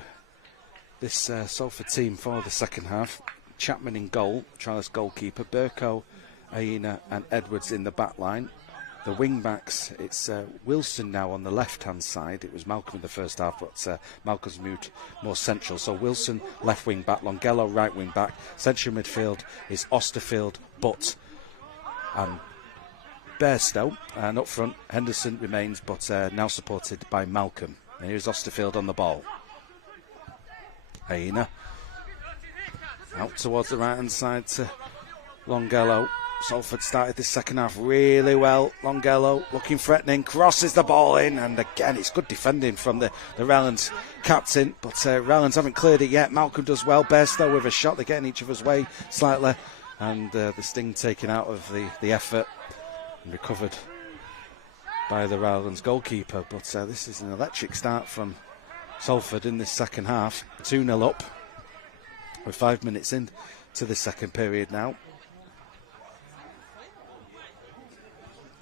this Salford team for the second half. Chapman in goal, Charles goalkeeper, Burko, Aina and Edwards in the back line. The wing backs, it's Wilson now on the left hand side. It was Malcolm in the first half, but Malcolm's moved more central. So Wilson left wing back, Longello right wing back. Central midfield is Osterfield, Butt and Bairstow. And up front, Henderson remains, but now supported by Malcolm. And here's Osterfield on the ball. Aina out towards the right hand side to Longello. Salford started this second half really well. Longello looking threatening, crosses the ball in, and again it's good defending from the Rylands captain, but Rylands haven't cleared it yet. Malcolm does well. Bairstow with a shot, they're getting each other's way slightly, and the sting taken out of the effort and recovered by the Rylands goalkeeper. But this is an electric start from Salford in this second half. 2-0 up. We're 5 minutes in to the second period now.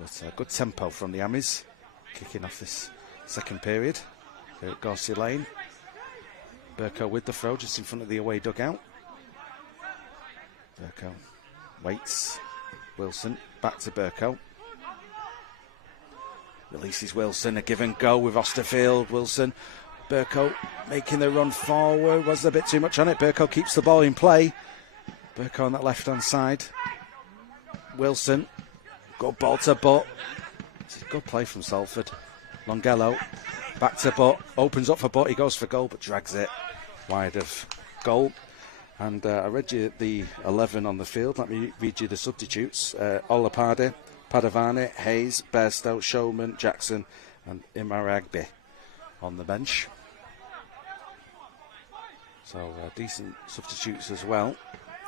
But good tempo from the Amis, kicking off this second period. Here at Gorsey Lane. Burko with the throw just in front of the away dugout. Burko waits. Wilson back to Burko. Releases Wilson, a give and go with Osterfield. Wilson, Burko making the run forward. Was there a bit too much on it? Burko keeps the ball in play. Burko on that left hand side. Wilson. Good ball to Butt. It's a good play from Salford. Longello back to Butt. Opens up for Butt. He goes for goal but drags it wide of goal. And I read you the 11 on the field. Let me read you the substitutes. Olapade, Padavani, Hayes, Bairstow, Showman, Jackson and Imaragbe on the bench. So decent substitutes as well.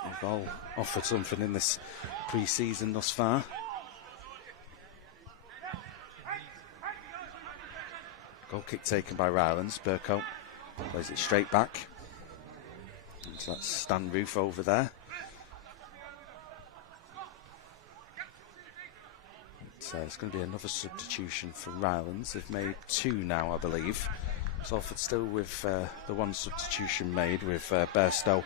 They've all offered something in this pre-season thus far. Goal kick taken by Rylands. Burko plays it straight back into that stand roof over there. So it's going to be another substitution for Rylands. They've made 2 now, I believe. Salford still with the one substitution made, with Bairstow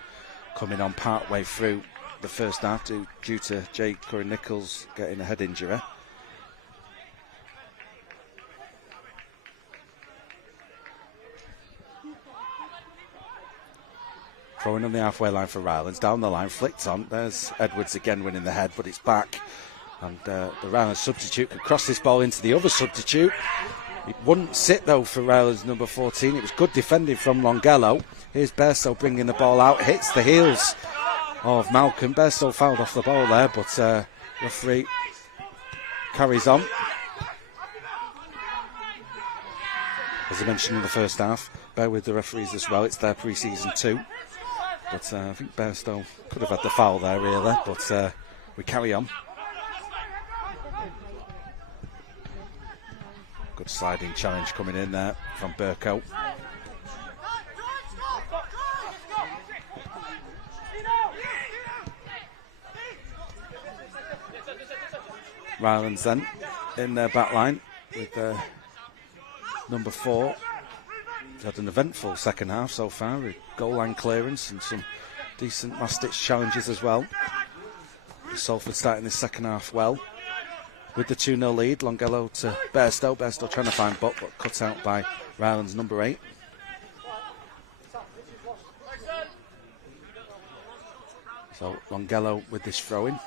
coming on part way through the first half due to Jake Curry-Nichols getting a head injury. Throwing on the halfway line for Rylands, down the line, flicked on. There's Edwards again winning the head, but it's back. And the Rylands substitute could cross this ball into the other substitute. It wouldn't sit though for Rylands number 14. It was good defending from Longello. Here's Bairstow bringing the ball out, hits the heels of Malcolm. Bairstow fouled off the ball there, but referee carries on. As I mentioned in the first half, bear with the referees as well, it's their pre-season 2. But I think Bairstow could have had the foul there really, but we carry on. Good sliding challenge coming in there from Burko. Rylands then in their back line with number 4. He's had an eventful second half so far with goal line clearance and some decent last-ditch challenges as well. Salford starting this second half well. With the 2-0 lead, Longello to Bairstow. Bairstow trying to find Butt, but cut out by Rylands number 8. So Longello with this throw-in.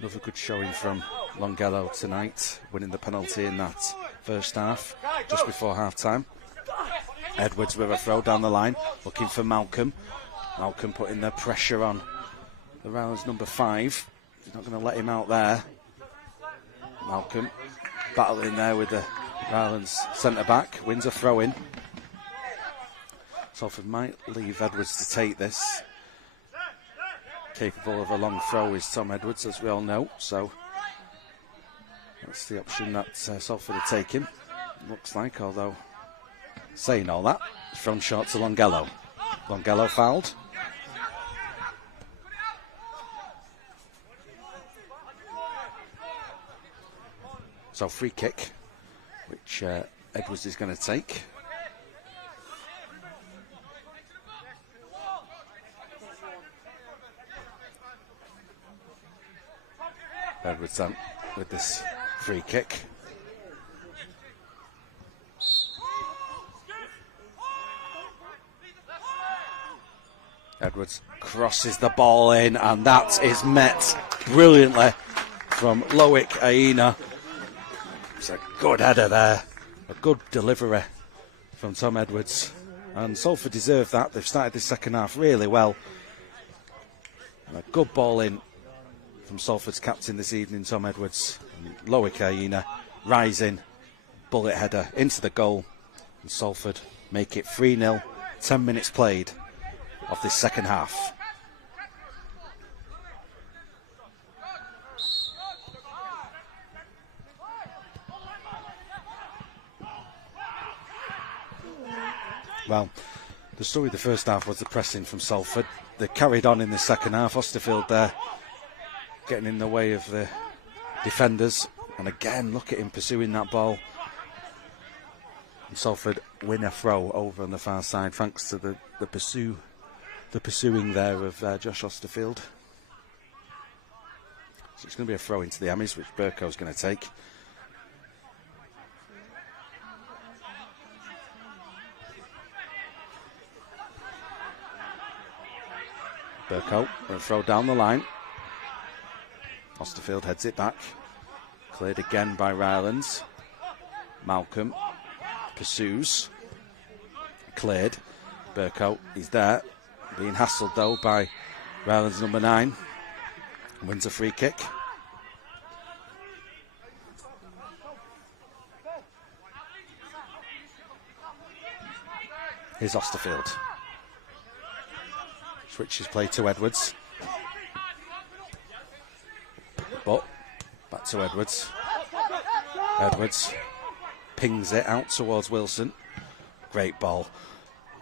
Another good showing from Longello tonight, winning the penalty in that first half, just before half-time. Edwards with a throw down the line, looking for Malcolm. Malcolm putting the pressure on the Rylands number 5. He's not going to let him out there. Malcolm battling there with the Rylands centre-back. Wins a throw-in. Salford might leave Edwards to take this. Capable of a long throw is Tom Edwards, as we all know, so that's the option that Salford are taking, looks like, although saying all that, it's thrown short to Longello. Longello fouled. So free kick, which Edwards is going to take. Edwards then with this free kick. Edwards crosses the ball in, and that is met brilliantly from Loic Aina. It's a good header there, a good delivery from Tom Edwards, and Salford deserve that. They've started this second half really well. And a good ball in from Salford's captain this evening, Tom Edwards. Loic Aina rising, bullet header into the goal, and Salford make it 3-0, 10 minutes played of this second half. Well, the story of the first half was the pressing from Salford. They carried on in the second half. Osterfield there getting in the way of the defenders, and again look at him pursuing that ball, and Salford win a throw over on the far side thanks to the pursuing there of Josh Osterfield. So it's going to be a throw into the Amis, which Burko's going to take. Burko will throw down the line. Osterfield heads it back. Cleared again by Rylands. Malcolm pursues. Cleared. Burko, he's there. Being hassled though by Rylands number 9. Wins a free kick. Here's Osterfield. Switches play to Edwards. But back to Edwards. Edwards pings it out towards Wilson. Great ball.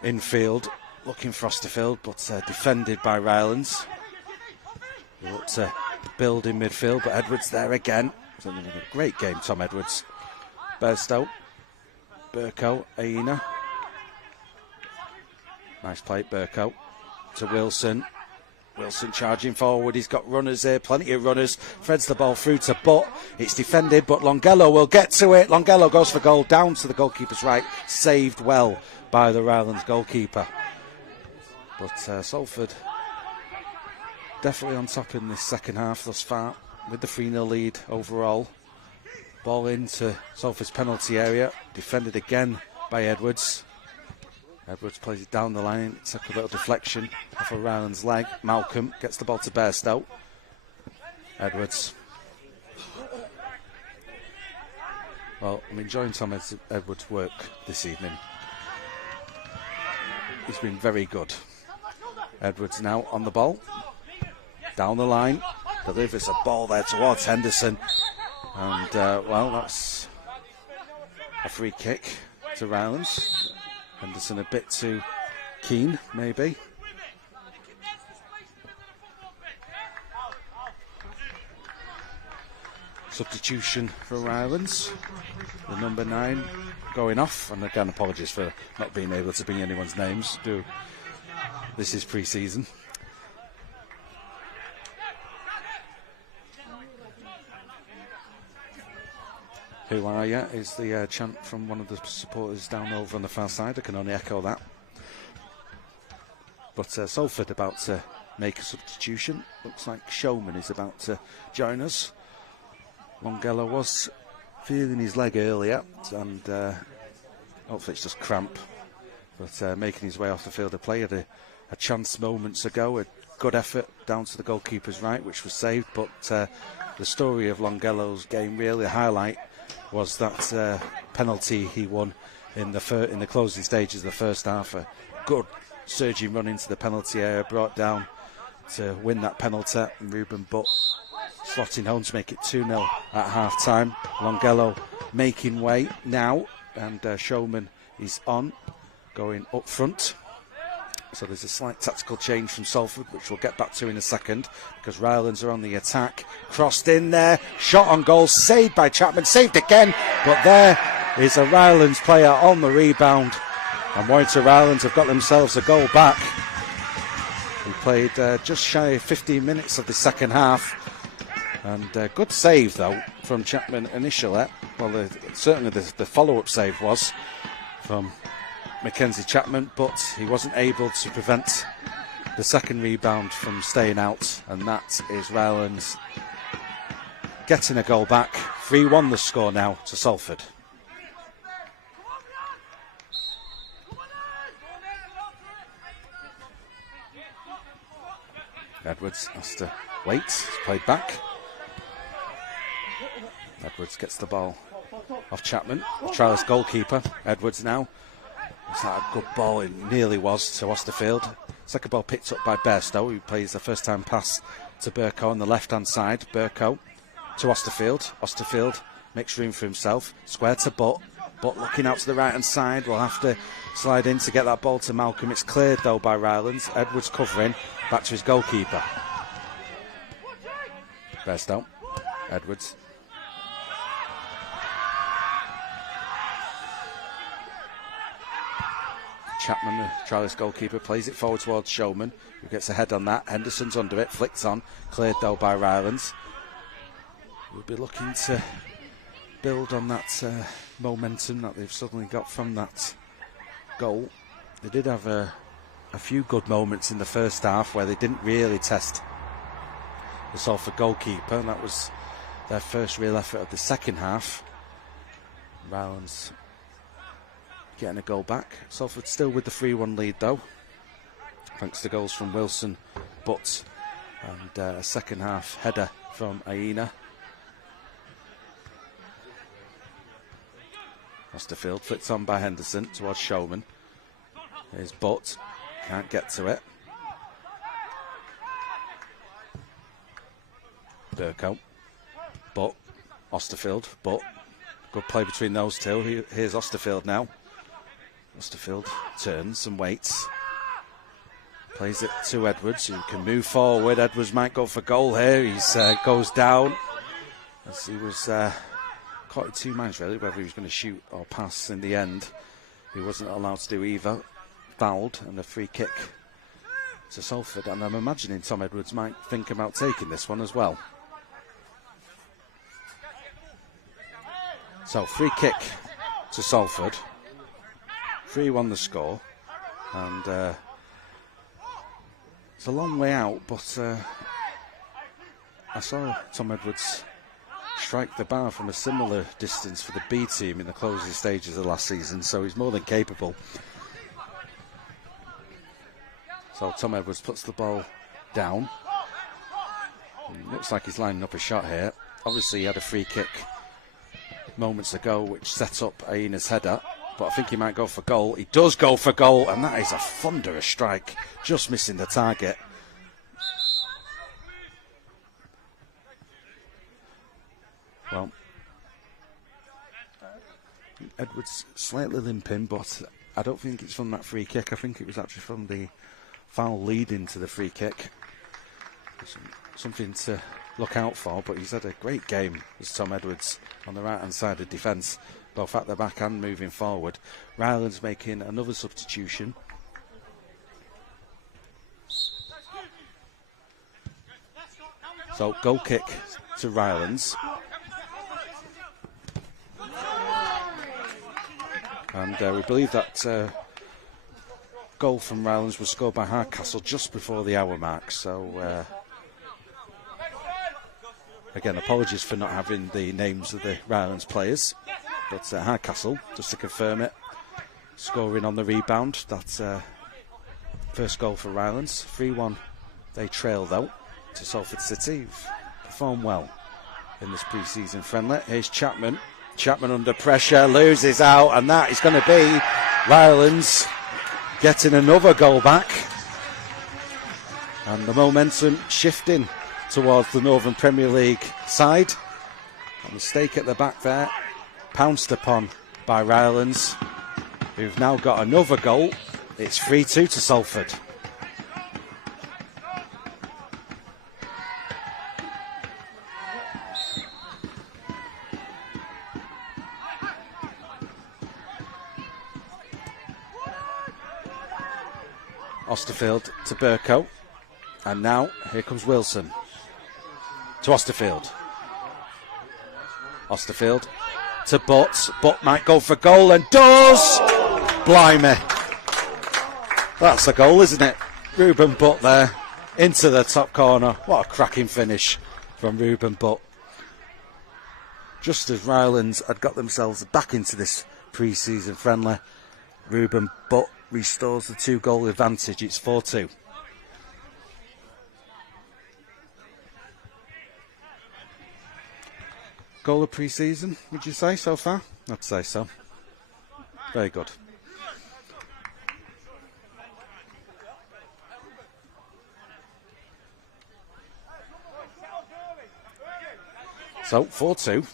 Infield, looking for Osterfield, but defended by Rylands. He looked to build in midfield, but Edwards there again. It's a great game, Tom Edwards. Bairstow. Burko, Aina. Nice play, Burko. To Wilson. Wilson charging forward. He's got runners here, plenty of runners. Threads the ball through to Butt. It's defended, but Longello will get to it. Longello goes for goal, down to the goalkeeper's right. Saved well by the Rylands goalkeeper. But Salford definitely on top in this second half thus far, with the 3-0 lead overall. Ball into Salford's penalty area. Defended again by Edwards. Edwards plays it down the line, took a little deflection off of Rylands' leg. Malcolm gets the ball to Bairstow. Edwards. Well, I'm enjoying Tom Edwards' work this evening. He's been very good. Edwards now on the ball. Down the line. Delivers a ball there towards Henderson. And, well, that's a free kick to Rylands. Henderson a bit too keen, maybe. Substitution for Rylands. The number 9 going off. And again, apologies for not being able to bring anyone's names. This is pre-season. Who are you? Is the chant from one of the supporters down over on the far side. I can only echo that. But Salford about to make a substitution. Looks like Showman is about to join us. Longello was feeling his leg earlier, and hopefully it's just cramp. But making his way off the field of play. Had a chance moments ago. A good effort down to the goalkeeper's right, which was saved. But the story of Longello's game, really a highlight, was that penalty he won in the closing stages of the first half. A good surging run into the penalty area, brought down to win that penalty, and Ruben Butt slotting home to make it 2-0 at half-time. Longello making way now, and Showman is on, going up front. So there's a slight tactical change from Salford, which we'll get back to in a second, because Rylands are on the attack. Crossed in there, shot on goal, saved by Chapman, saved again, but there is a Rylands player on the rebound, and Warrington Rylands have got themselves a goal back. We played just shy of 15 minutes of the second half, and good save though from Chapman initially. Well, certainly the follow-up save was from Mackenzie Chapman, but he wasn't able to prevent the second rebound from staying out, and that is Rylands getting a goal back. 3-1 the score now to Salford. Edwards has to wait, it's played back. Edwards gets the ball off Chapman, the Trialist goalkeeper. Edwards now. Is that a good ball? It nearly was to Osterfield. Second ball picked up by Bairstow, who plays the first time pass to Burko on the left hand side. Burko to Osterfield. Osterfield makes room for himself. Square to Butt. Butt looking out to the right hand side. Will have to slide in to get that ball to Malcolm. It's cleared though by Rylands. Edwards covering. Back to his goalkeeper. Bairstow. Edwards. Chapman, the Trialist goalkeeper, plays it forward towards Showman, who gets a head on that. Henderson's under it, flicks on, cleared though by Rylands. We'll be looking to build on that momentum that they've suddenly got from that goal. They did have a few good moments in the first half where they didn't really test the Salford goalkeeper, and that was their first real effort of the second half. Rylands getting a goal back. Salford still with the 3-1 lead though, thanks to goals from Wilson, Butt, and a second half header from Aina. Osterfield flicked on by Henderson towards Showman. Here's Butt, can't get to it. Burko, Butt, Osterfield, Butt. Good play between those two. Here's Osterfield now. Osterfield turns and waits. Plays it to Edwards, who can move forward. Edwards might go for goal here. He goes down. As he was caught in two minds really, whether he was going to shoot or pass in the end. He wasn't allowed to do either. Fouled, and a free kick to Salford. And I'm imagining Tom Edwards might think about taking this one as well. So free kick to Salford. 3-1 the score, and it's a long way out, but I saw Tom Edwards strike the bar from a similar distance for the B team in the closing stages of last season, so he's more than capable. So Tom Edwards puts the ball down. Looks like he's lining up a shot here. Obviously he had a free kick moments ago which set up Aina's header, but I think he might go for goal. He does go for goal, and that is a thunderous strike, just missing the target. Well, Edwards slightly limping, but I don't think it's from that free kick. I think it was actually from the foul leading to the free kick. Something to look out for, but he's had a great game as Tom Edwards on the right hand side of defence, both at the back and moving forward. Rylands making another substitution. So goal kick to Rylands. And we believe that goal from Rylands was scored by Hardcastle just before the hour mark. So again, apologies for not having the names of the Rylands players. But Hardcastle, just to confirm it, scoring on the rebound. That's first goal for Rylands. 3-1 they trail though to Salford City. Performed well in this pre-season friendly. Here's Chapman, Chapman under pressure, loses out, and that is going to be Rylands getting another goal back. And the momentum shifting towards the Northern Premier League side. A mistake at the back there, pounced upon by Rylands, who've now got another goal. It's 3-2 to Salford. Osterfield to Burko, and now here comes Wilson to Osterfield. Osterfield to Butt. Butt might go for goal and does! Blimey. That's a goal, isn't it? Ruben Butt there into the top corner. What a cracking finish from Ruben Butt. Just as Rylands had got themselves back into this pre-season friendly, Ruben Butt restores the 2-goal advantage. It's 4-2. Goal of pre-season, would you say, so far? I'd say so. Very good. So, 4-2.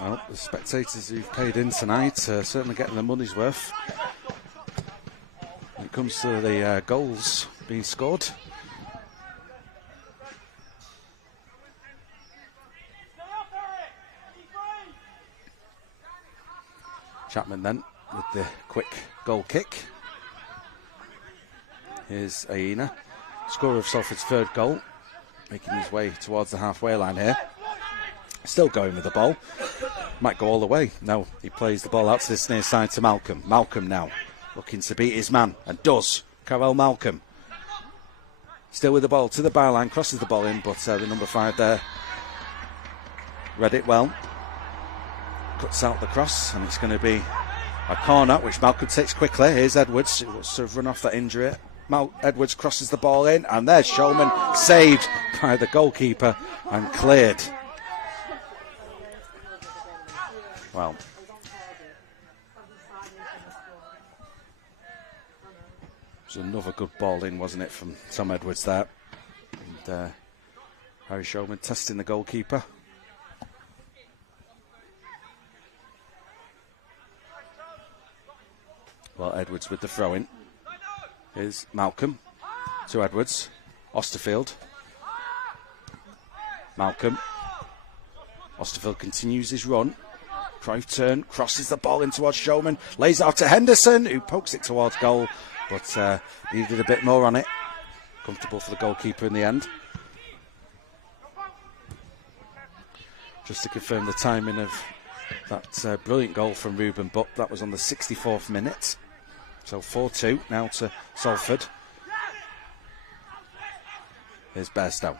Well, the spectators who've paid in tonight are certainly getting their money's worth when it comes to the goals being scored. Chapman then with the quick goal kick. Here's Aina, scorer of Salford's third goal, making his way towards the halfway line here. Still going with the ball. Might go all the way. No, he plays the ball out to this near side to Malcolm. Malcolm now looking to beat his man, and does. Carol Malcolm. Still with the ball to the byline, crosses the ball in, but the number 5 there read it well. Cuts out the cross, and it's going to be a corner, which Malcolm takes quickly. Here's Edwards, who wants to run off that injury. Edwards crosses the ball in, and there's Showman, saved by the goalkeeper and cleared. Well, it was another good ball in, wasn't it, from Tom Edwards there. And Harry Showman testing the goalkeeper. Well, Edwards with the throw-in. Here's Malcolm to Edwards. Osterfield. Malcolm. Osterfield continues his run. Cruyff turn, crosses the ball in towards Showman, lays it out to Henderson, who pokes it towards goal, but needed a bit more on it. Comfortable for the goalkeeper in the end. Just to confirm the timing of that brilliant goal from Ruben Butt, that was on the 64th minute. So 4-2 now to Salford. Here's Bairstow.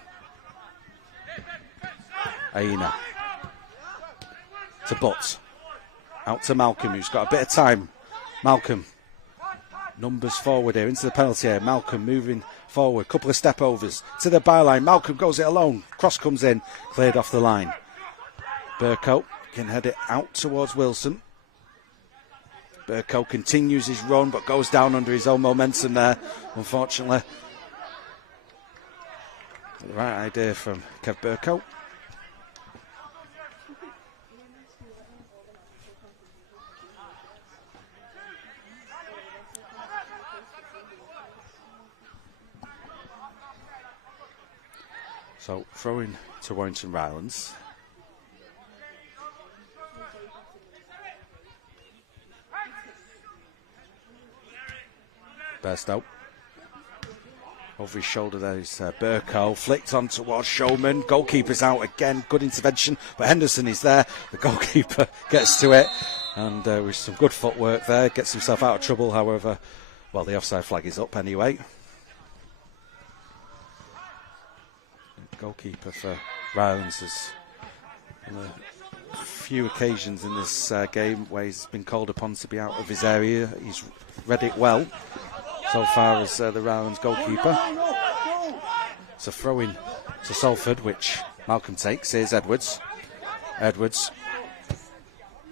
Aina. To Butt. Out to Malcolm, who's got a bit of time. Malcolm. Numbers forward here into the penalty area. Malcolm moving forward. Couple of step overs to the byline. Malcolm goes it alone. Cross comes in. Cleared off the line. Burko can head it out towards Wilson. Burko continues his run but goes down under his own momentum there, unfortunately. The right idea from Kev Burko. So, throwing to Warrington Rylands. Bairstow. Over his shoulder there is Burko. Flicked on towards Showman. Goalkeeper's out again. Good intervention. But Henderson is there. The goalkeeper gets to it. And with some good footwork there, gets himself out of trouble. However, well, the offside flag is up anyway. Goalkeeper for Rylands has on a few occasions in this game where he's been called upon to be out of his area. He's read it well so far as the Rylands goalkeeper. It's a throw-in to Salford, which Malcolm takes. Here's Edwards. Edwards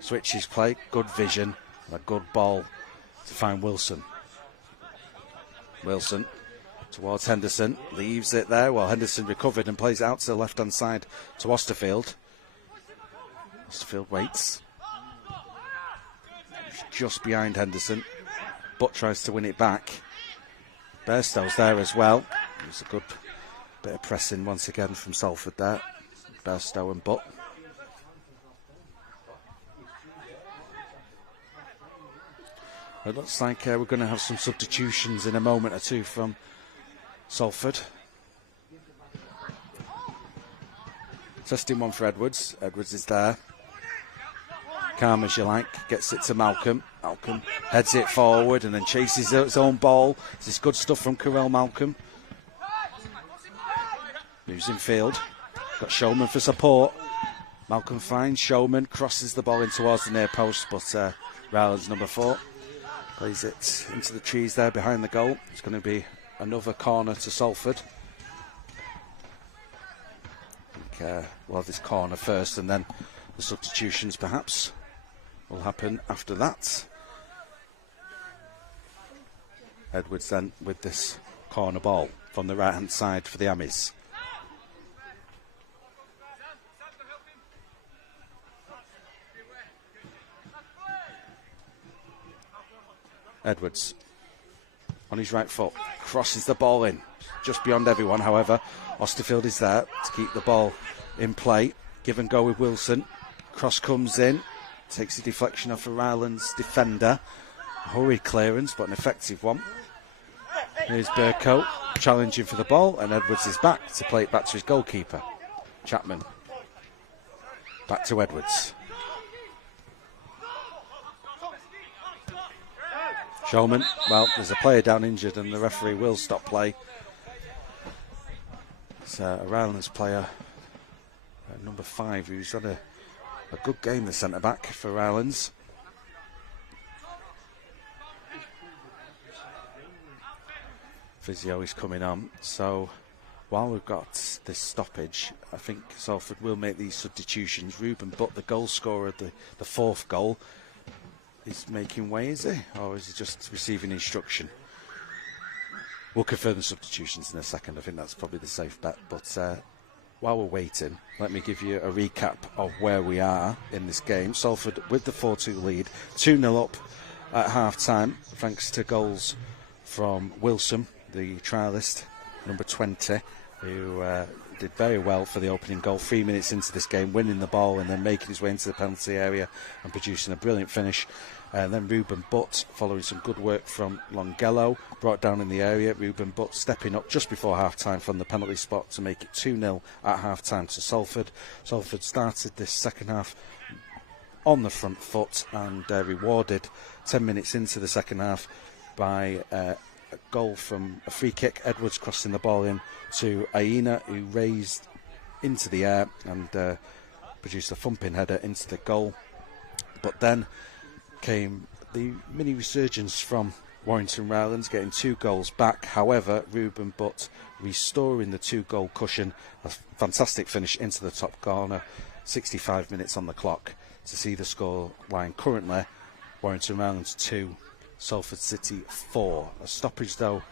switches play. Good vision. A good ball to find Wilson. Wilson towards Henderson. Leaves it there. Well, Henderson recovered and plays it out to the left-hand side to Osterfield. Osterfield waits. He's just behind Henderson, but tries to win it back. Bairstow's there as well. There's a good bit of pressing once again from Salford there. Bairstow and Butt. It looks like we're going to have some substitutions in a moment or two from Salford. Testing one for Edwards. Edwards is there. Calm as you like. Gets it to Malcolm. Malcolm heads it forward and then chases his own ball. This is good stuff from Carell Malcolm. Moves in field. Got Showman for support. Malcolm finds Showman. Crosses the ball in towards the near post, but Rylands, number 4, plays it into the trees there behind the goal. It's going to be another corner to Salford. I think we'll have this corner first and then the substitutions perhaps will happen after that. Edwards then with this corner ball from the right hand side for the Amis. Edwards on his right foot, crosses the ball in, just beyond everyone. However, Osterfield is there to keep the ball in play. Give and go with Wilson. Cross comes in, takes the deflection off a Rylands defender. Hurried clearance, but an effective one. Here's Burko challenging for the ball, and Edwards is back to play it back to his goalkeeper, Chapman. Back to Edwards. Showman, well, there's a player down injured and the referee will stop play. It's a Rylands player, number 5, who's had a good game, the centre-back for Rylands. Physio is coming on, so while we've got this stoppage, I think Salford will make these substitutions. Ruben Butt, the goal scorer, the 4th goal, is making way, is he? Or is he just receiving instruction? We'll confirm the substitutions in a second. I think that's probably the safe bet. But while we're waiting, let me give you a recap of where we are in this game. Salford with the 4-2 lead, 2-0 up at half-time, thanks to goals from Wilson, the trialist, number 20, who did very well for the opening goal 3 minutes into this game, winning the ball and then making his way into the penalty area and producing a brilliant finish. And then Ruben Butt, following some good work from Longello, brought down in the area. Ruben Butt stepping up just before half-time from the penalty spot to make it 2-0 at half-time to Salford. Salford started this second half on the front foot and rewarded 10 minutes into the second half by a goal from a free kick. Edwards crossing the ball in to Aina, who raised into the air and produced a thumping header into the goal. But then came the mini resurgence from Warrington Rylands, getting 2 goals back. However, Ruben Butt restoring the 2-goal cushion. A fantastic finish into the top corner. 65 minutes on the clock to see the score line currently. Warrington Rylands 2, Salford City 4. A stoppage though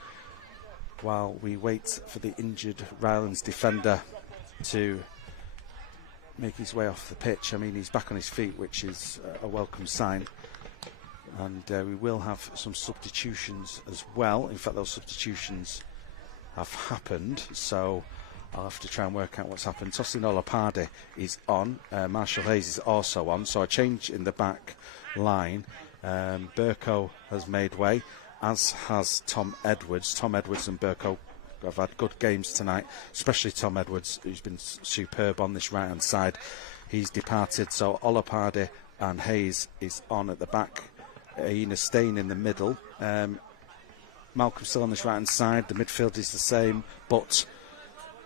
while we wait for the injured Rylands defender to make his way off the pitch. I mean, he's back on his feet, which is a welcome sign. And we will have some substitutions as well. In fact, those substitutions have happened, so I'll have to try and work out what's happened. Tosin Olapade is on. Marshall Hayes is also on. So a change in the back line. Burko has made way, as has Tom Edwards. Tom Edwards and Burko have had good games tonight, especially Tom Edwards, who's been superb on this right-hand side. He's departed, so Olapade and Hayes is on at the back. Aina staying in the middle. Malcolm still on this right-hand side. The midfield is the same, but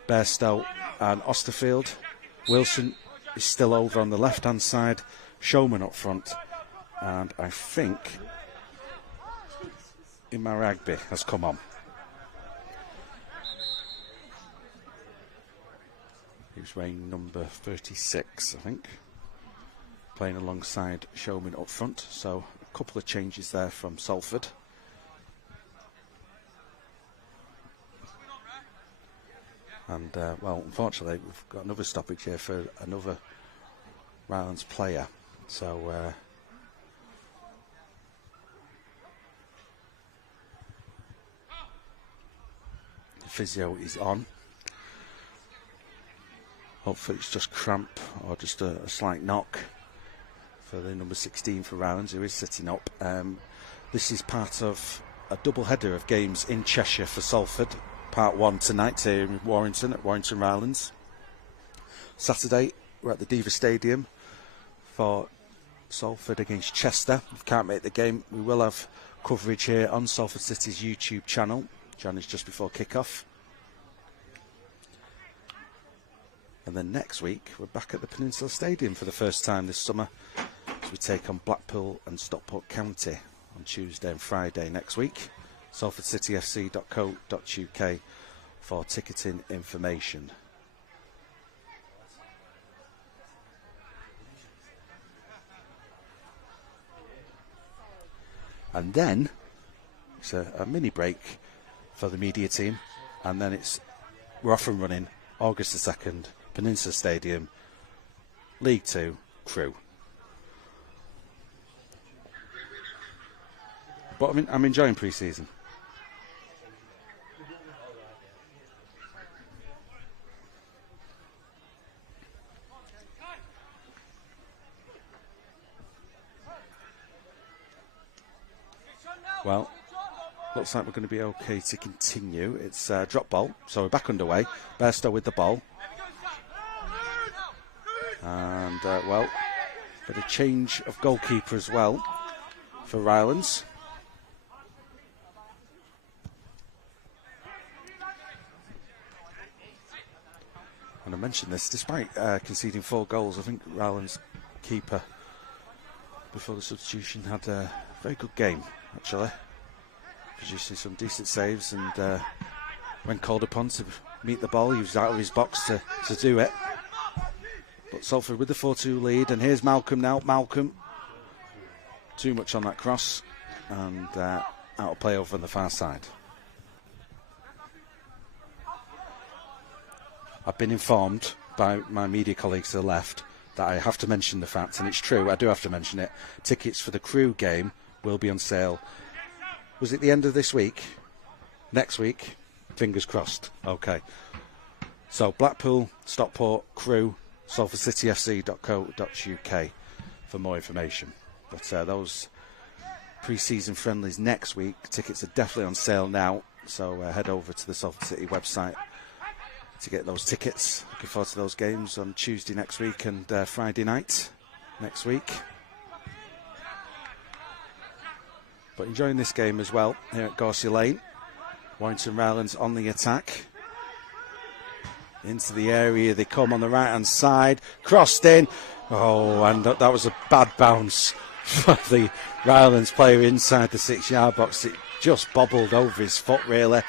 Bairstow and Osterfield. Wilson is still over on the left-hand side. Showman up front. And I think Imaragbe has come on. He was wearing number 36, I think, playing alongside Showman up front. So a couple of changes there from Salford. And, well, unfortunately, we've got another stoppage here for another Rylands player. So, the physio is on. Hopefully it's just cramp or just a slight knock for the number 16 for Rylands, who is sitting up. This is part of a double header of games in Cheshire for Salford. Part 1 tonight here in Warrington at Warrington Rylands. Saturday we're at the Diva Stadium for Salford against Chester. If you can't make the game, we will have coverage here on Salford City's YouTube channel. Channel is just before kick-off. And then next week we're back at the Peninsula Stadium for the first time this summer as we take on Blackpool and Stockport County on Tuesday and Friday next week. salfordcityfc.co.uk for ticketing information. And then it's a mini break for the media team, and then we're off and running August the 2nd, Peninsula Stadium, League 2, Crew. But I'm enjoying pre-season. Well, looks like we're going to be okay to continue. It's drop ball, so we're back underway. Bairstow with the ball. And, well, bit of change of goalkeeper as well for Rylands. And I mentioned this, despite conceding 4 goals, I think Rylands keeper before the substitution had a very good game, actually. Producing some decent saves, and when called upon to meet the ball, he was out of his box to do it. But Salford with the 4-2 lead, and here's Malcolm now. Malcolm, too much on that cross, and out of play over on the far side. I've been informed by my media colleagues to the left that I have to mention the fact, and it's true, I do have to mention it, tickets for the Crew game will be on sale. Was it the end of this week? Next week? Fingers crossed. Okay. So Blackpool, Stockport, Crew, salfordcityfc.co.uk for more information. But those pre-season friendlies next week, tickets are definitely on sale now. So head over to the Salford City website to get those tickets. Looking forward to those games on Tuesday next week and Friday night next week. But enjoying this game as well here at Gorsey Lane. Warrington Rylands on the attack. Into the area they come on the right hand side. Crossed in. Oh, and that was a bad bounce for the Rylands player inside the 6-yard box. It just bobbled over his foot, really.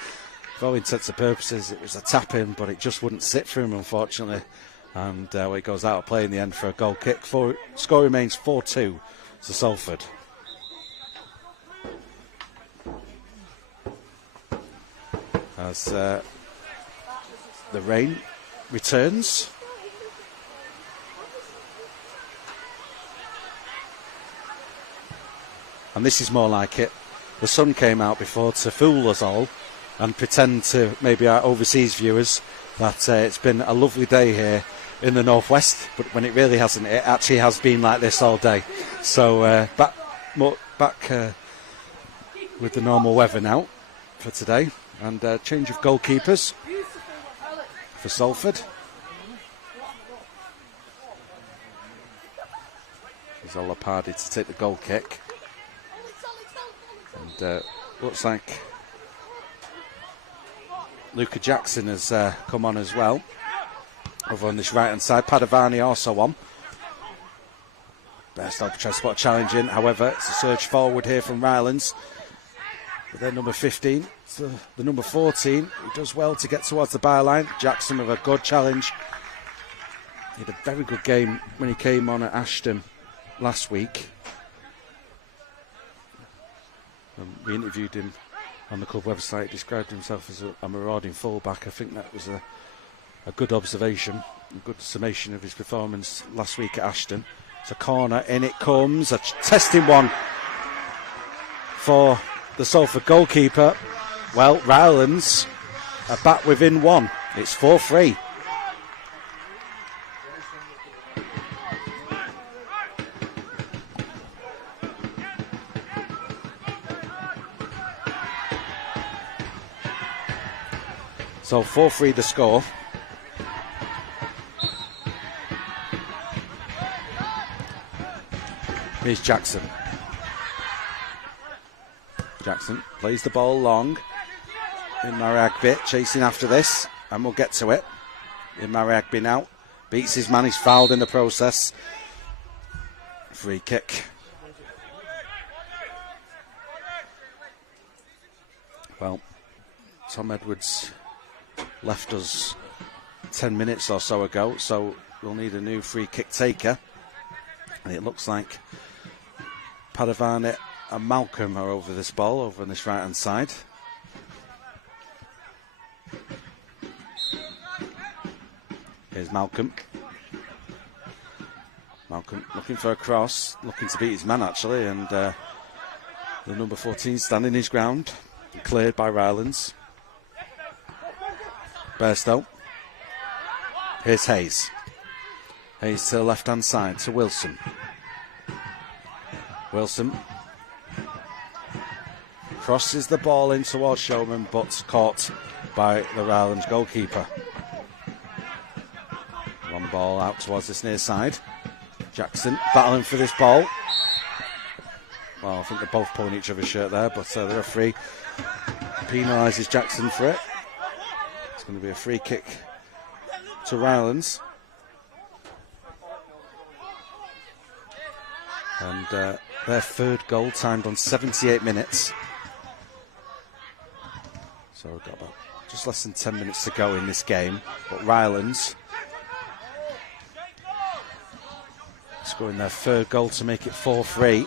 For all intents and purposes, it was a tap in, but it just wouldn't sit for him, unfortunately. And it goes out of play in the end for a goal kick. Score remains 4-2 to Salford. As the rain returns. And this is more like it. The sun came out before to fool us all and pretend to maybe our overseas viewers that it's been a lovely day here in the northwest, but when it really hasn't, it actually has been like this all day. So back with the normal weather now for today. And change of goalkeepers for Salford. There's Olapardi to take the goal kick. And looks like Luca Jackson has come on as well. Over on this right hand side. Padavani also on. Bairstow tries to put a challenge in. However, it's a surge forward here from Rylands. But then number 15, the number 14, who does well to get towards the byline. Jackson with a good challenge. He had a very good game when he came on at Ashton last week. We interviewed him on the club website. He described himself as a marauding fullback. I think that was a good observation, a good summation of his performance last week at Ashton. It's a corner, in it comes, a testing one for the Salford goalkeeper. Well, Rylands are back within one. It's 4-3. So 4-3 the score. Here's Jackson. Jackson plays the ball long. In Mariagby chasing after this, and we'll get to it. In Mariagby now. Beats his man, he's fouled in the process. Free kick. Well, Tom Edwards left us 10 minutes or so ago, so we'll need a new free kick taker. And it looks like Padavani and Malcolm are over this ball, over on this right hand side. Here's Malcolm. Malcolm looking for a cross, looking to beat his man actually, and the number 14 standing his ground, cleared by Rylands. Bairstow. Here's Hayes. Hayes to the left hand side to Wilson. Wilson crosses the ball in towards Showman, but caught by the Rylands goalkeeper. One ball out towards this near side. Jackson battling for this ball. Well, I think they're both pulling each other's shirt there, but the referee penalises Jackson for it. It's going to be a free kick to Rylands. And their third goal timed on 78 minutes. So we've got about just less than 10 minutes to go in this game. But Rylands scoring their third goal to make it 4-3.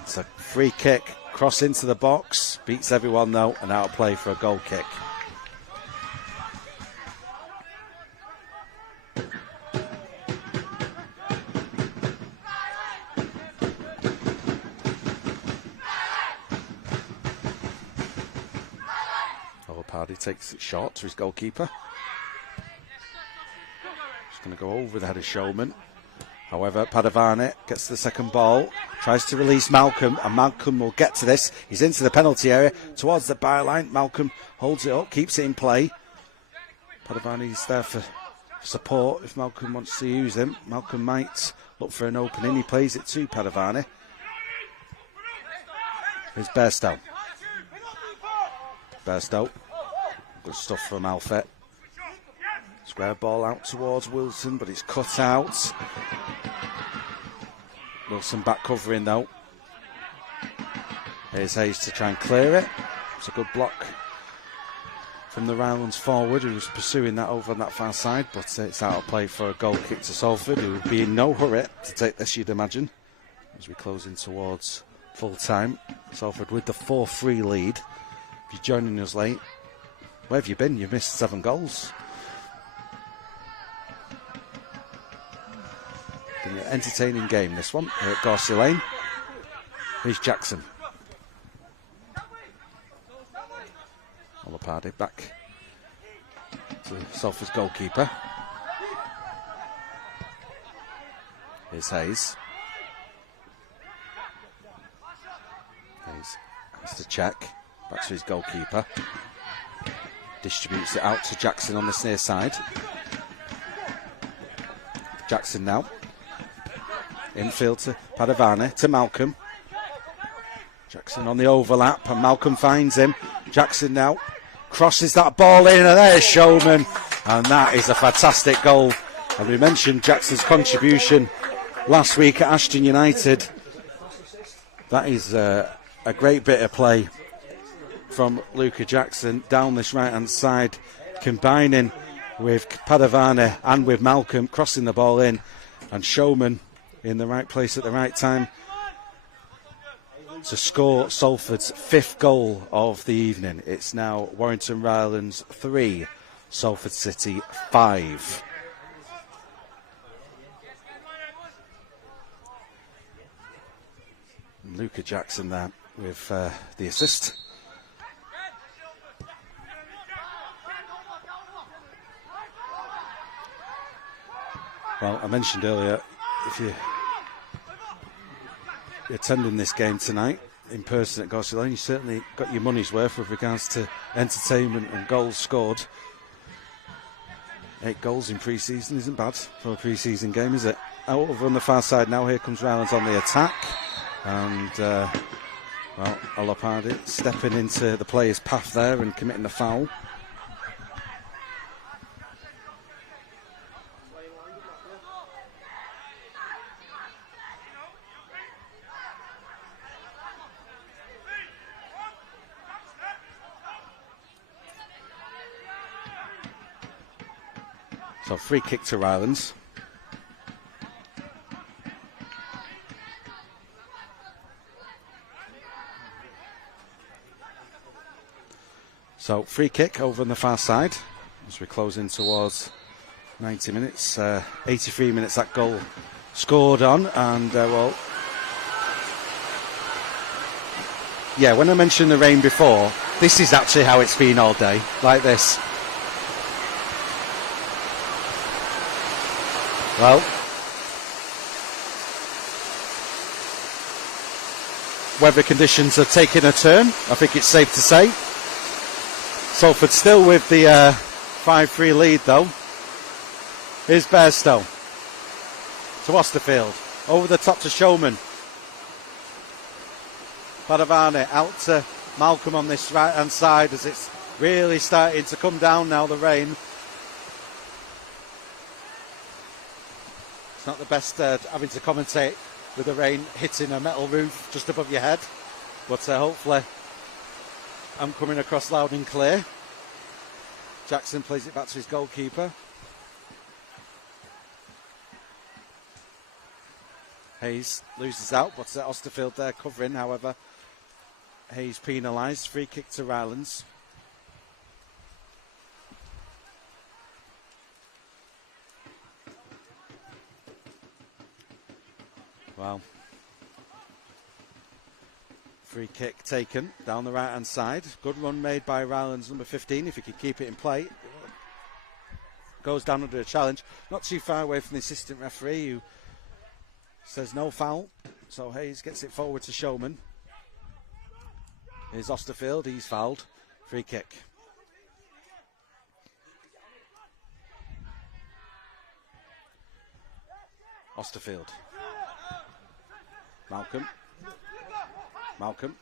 It's a free kick, cross into the box, beats everyone though, and out of play for a goal kick. Pardy takes it short to his goalkeeper. Just going to go over the head of Showman. However, Padavani gets the second ball, tries to release Malcolm, and Malcolm will get to this. He's into the penalty area towards the byline. Malcolm holds it up, keeps it in play. Padavani's there for support if Malcolm wants to use him. Malcolm might look for an opening. He plays it to Padavani. Here's Bairstow. Bairstow. Good stuff from Alfett. Square ball out towards Wilson, but it's cut out. Wilson back covering though. Here's Hayes to try and clear it. It's a good block from the Rylands forward, who was pursuing that over on that far side, but it's out of play for a goal kick to Salford, who would be in no hurry to take this, you'd imagine, as we close in towards full time. Salford with the 4-3 lead. If you're joining us late, where have you been? You've missed 7 goals. Been an entertaining game, this one, here at Gorsey Lane. Here's Jackson. Olapardi back to Salford's goalkeeper. Here's Hayes. Hayes has to check. Back to his goalkeeper. Distributes it out to Jackson on this near side. Jackson now. Infield to Padavani, to Malcolm. Jackson on the overlap, and Malcolm finds him. Jackson now crosses that ball in, and there's Showman. And that is a fantastic goal. And we mentioned Jackson's contribution last week at Ashton United. That is a great bit of play from Luca Jackson down this right hand side, combining with Padavani and with Malcolm crossing the ball in, and Showman in the right place at the right time to score Salford's 5th goal of the evening. It's now Warrington Rylands 3, Salford City 5. Luca Jackson there with the assist. Well, I mentioned earlier, if you're attending this game tonight in person at Gorsey Lane, you certainly got your money's worth with regards to entertainment and goals scored. 8 goals in pre-season isn't bad for a pre-season game, is it? Over on the far side now, here comes Rylands on the attack. And, well, Olopardi stepping into the player's path there and committing the foul. So free kick to Rylands. So free kick over on the far side as we close in towards 90 minutes. 83 minutes that goal scored on, and well, yeah, when I mentioned the rain before, this is actually how it's been all day, like this. Well, weather conditions are taking a turn, I think it's safe to say. Salford still with the 5-3 lead though. Here's Bairstow to Osterfield, over the top to Showman. Padavani out to Malcolm on this right hand side as it's really starting to come down now, the rain. It's not the best having to commentate with the rain hitting a metal roof just above your head, but hopefully I'm coming across loud and clear. Jackson plays it back to his goalkeeper. Hayes loses out, but Osterfield there covering, however. Hayes penalised. Free kick to Rylands. Well, free kick taken down the right hand side. Good run made by Rylands number 15. If he could keep it in play, goes down under a challenge. Not too far away from the assistant referee, who says no foul. So Hayes gets it forward to Showman. Here's Osterfield. He's fouled. Free kick. Osterfield. Malcolm.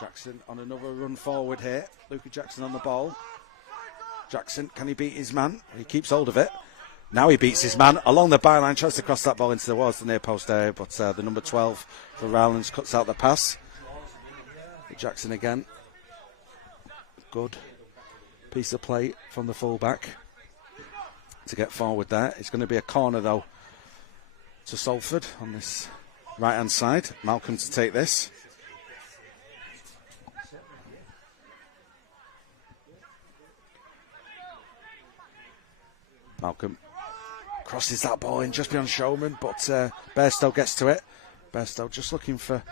Jackson on another run forward here. Luca Jackson on the ball. Jackson, can he beat his man? He keeps hold of it. Now he beats his man along the byline, tries to cross that ball into the near post area, but the number 12 for Rylands cuts out the pass. Jackson again. Good piece of play from the fullback to get forward there. It's going to be a corner though to Salford on this right hand side. Malcolm to take this. Malcolm crosses that ball in just beyond Showman, but Bairstow gets to it. Bairstow just looking for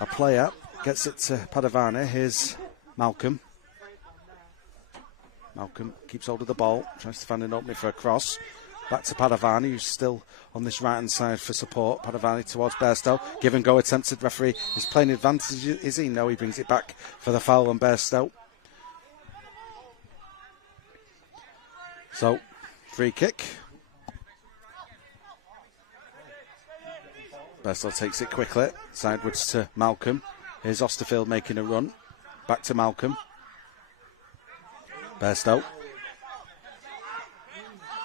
a player. Gets it to Padavani. Here's Malcolm. Malcolm keeps hold of the ball. Tries to find an opening for a cross. Back to Padavani, who's still on this right-hand side for support. Padavani towards Bairstow. Give and go attempted. Referee is playing advantage. Is he? No, he brings it back for the foul on Bairstow. So, free kick. Bairstow takes it quickly. Sidewards to Malcolm. Here's Osterfield making a run. Back to Malcolm. Bairstow.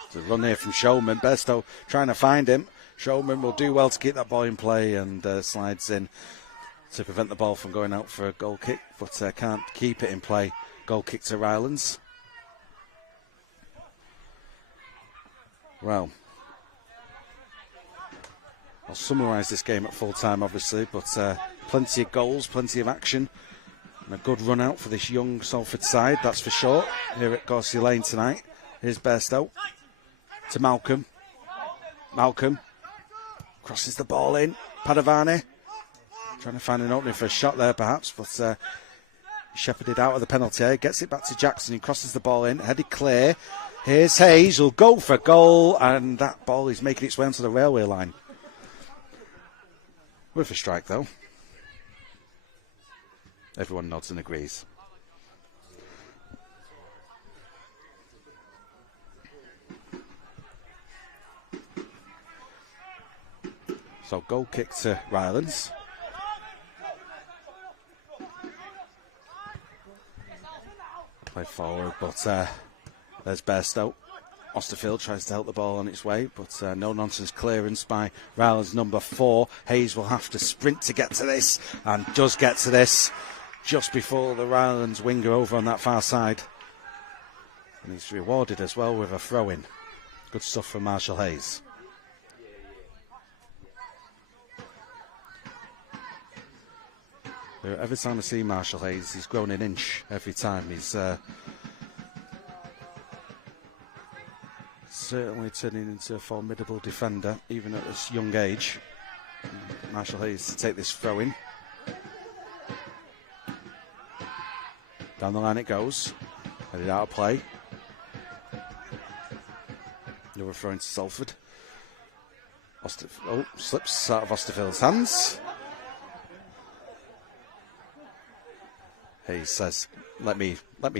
It's a run here from Showman. Bairstow trying to find him. Showman will do well to keep that ball in play and slides in to prevent the ball from going out for a goal kick, but can't keep it in play. Goal kick to Rylands. Well, I'll summarise this game at full time, obviously, but plenty of goals, plenty of action, and a good run out for this young Salford side, that's for sure, here at Gorsey Lane tonight. Here's Bairstow to Malcolm. Malcolm crosses the ball in. Padavani trying to find an opening for a shot there, perhaps, but shepherded out of the penalty area. Gets it back to Jackson, he crosses the ball in, headed clear. Here's Hayes, who'll go for goal, and that ball is making its way onto the railway line. Worth a strike, though. Everyone nods and agrees. So goal kick to Rylands. Play forward, but there's Bairstow. Osterfield tries to help the ball on its way, but no nonsense clearance by Rylands number 4. Hayes will have to sprint to get to this, and does get to this just before the Rylands winger over on that far side. And he's rewarded as well with a throw-in. Good stuff from Marshall Hayes. Every time I see Marshall Hayes, he's grown an inch every time. He's certainly turning into a formidable defender, even at this young age. Marshall Hayes to take this throw in. Down the line it goes. Headed out of play. Another throw into Salford. Slips out of Osterfield's hands. Hayes says, let me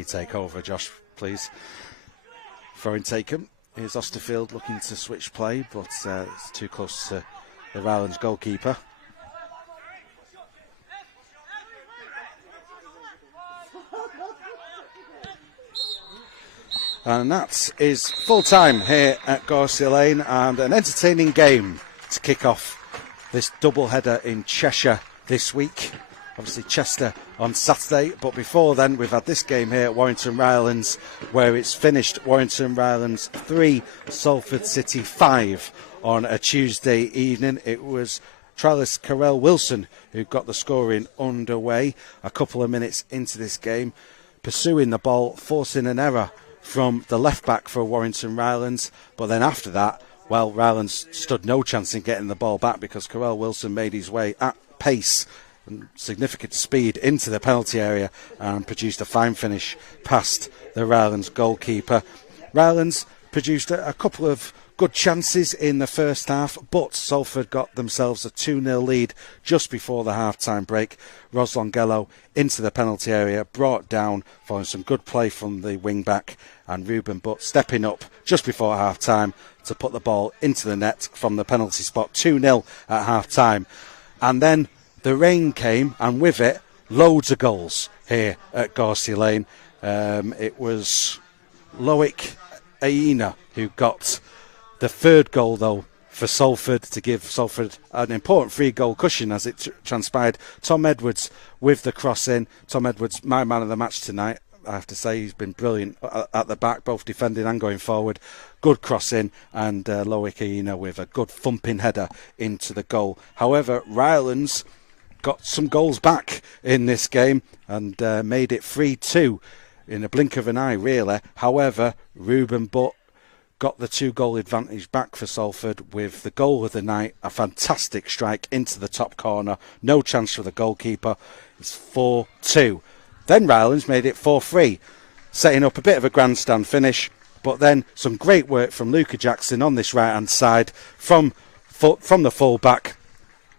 take over, Josh, please. Throw-in taken. Here's Osterfield looking to switch play, but it's too close to the Rylands goalkeeper. And that is full time here at Gorsey Lane, and an entertaining game to kick off this double header in Cheshire this week. Obviously Chester on Saturday, but before then we've had this game here at Warrington Rylands, where it's finished Warrington Rylands 3, Salford City 5 on a Tuesday evening. It was trialist Carell Wilson who got the scoring underway a couple of minutes into this game, pursuing the ball, forcing an error from the left back for Warrington Rylands, but then after that, well, Rylands stood no chance in getting the ball back because Carell Wilson made his way at pace and significant speed into the penalty area and produced a fine finish past the Rylands goalkeeper. Rylands produced a couple of good chances in the first half, but Salford got themselves a 2-0 lead just before the half-time break. Roslongello into the penalty area, brought down following some good play from the wing-back, and Ruben Butt stepping up just before half-time to put the ball into the net from the penalty spot. 2-0 at half-time. And then the rain came, and with it, loads of goals here at Gorsey Lane. It was Loic Aina who got the third goal, though, for Salford, to give Salford an important 3-goal cushion as it transpired. Tom Edwards with the cross in. Tom Edwards, my man of the match tonight. I have to say he's been brilliant at the back, both defending and going forward. Good cross in, and Loic Aina with a good thumping header into the goal. However, Rylands got some goals back in this game and made it 3-2 in a blink of an eye, really. However, Ruben Butt got the 2-goal advantage back for Salford with the goal of the night, a fantastic strike into the top corner. No chance for the goalkeeper. It's 4-2. Then Rylands made it 4-3, setting up a bit of a grandstand finish, but then some great work from Luca Jackson on this right-hand side from the full-back.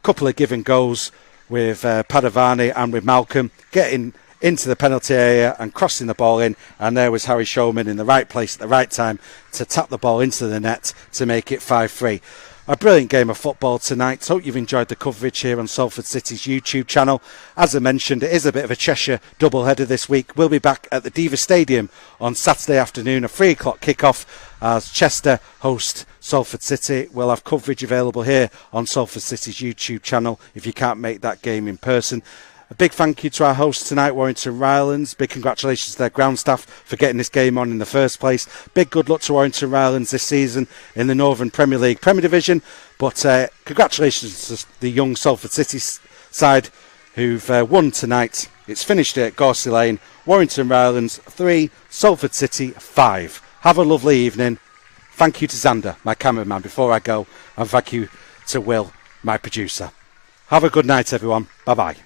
Couple of given goals with Padavani and with Malcolm getting into the penalty area and crossing the ball in, and there was Harry Showman in the right place at the right time to tap the ball into the net to make it 5-3. A brilliant game of football tonight. Hope you've enjoyed the coverage here on Salford City's YouTube channel. As I mentioned, it is a bit of a Cheshire doubleheader this week. We'll be back at the Diva Stadium on Saturday afternoon, a 3 o'clock kick-off as Chester host Salford City. We'll have coverage available here on Salford City's YouTube channel if you can't make that game in person. A big thank you to our hosts tonight, Warrington Rylands. Big congratulations to their ground staff for getting this game on in the first place. Big good luck to Warrington Rylands this season in the Northern Premier League Premier Division. But congratulations to the young Salford City side who've won tonight. It's finished at Gorsey Lane. Warrington Rylands 3, Salford City 5. Have a lovely evening. Thank you to Xander, my cameraman, before I go. And thank you to Will, my producer. Have a good night, everyone. Bye-bye.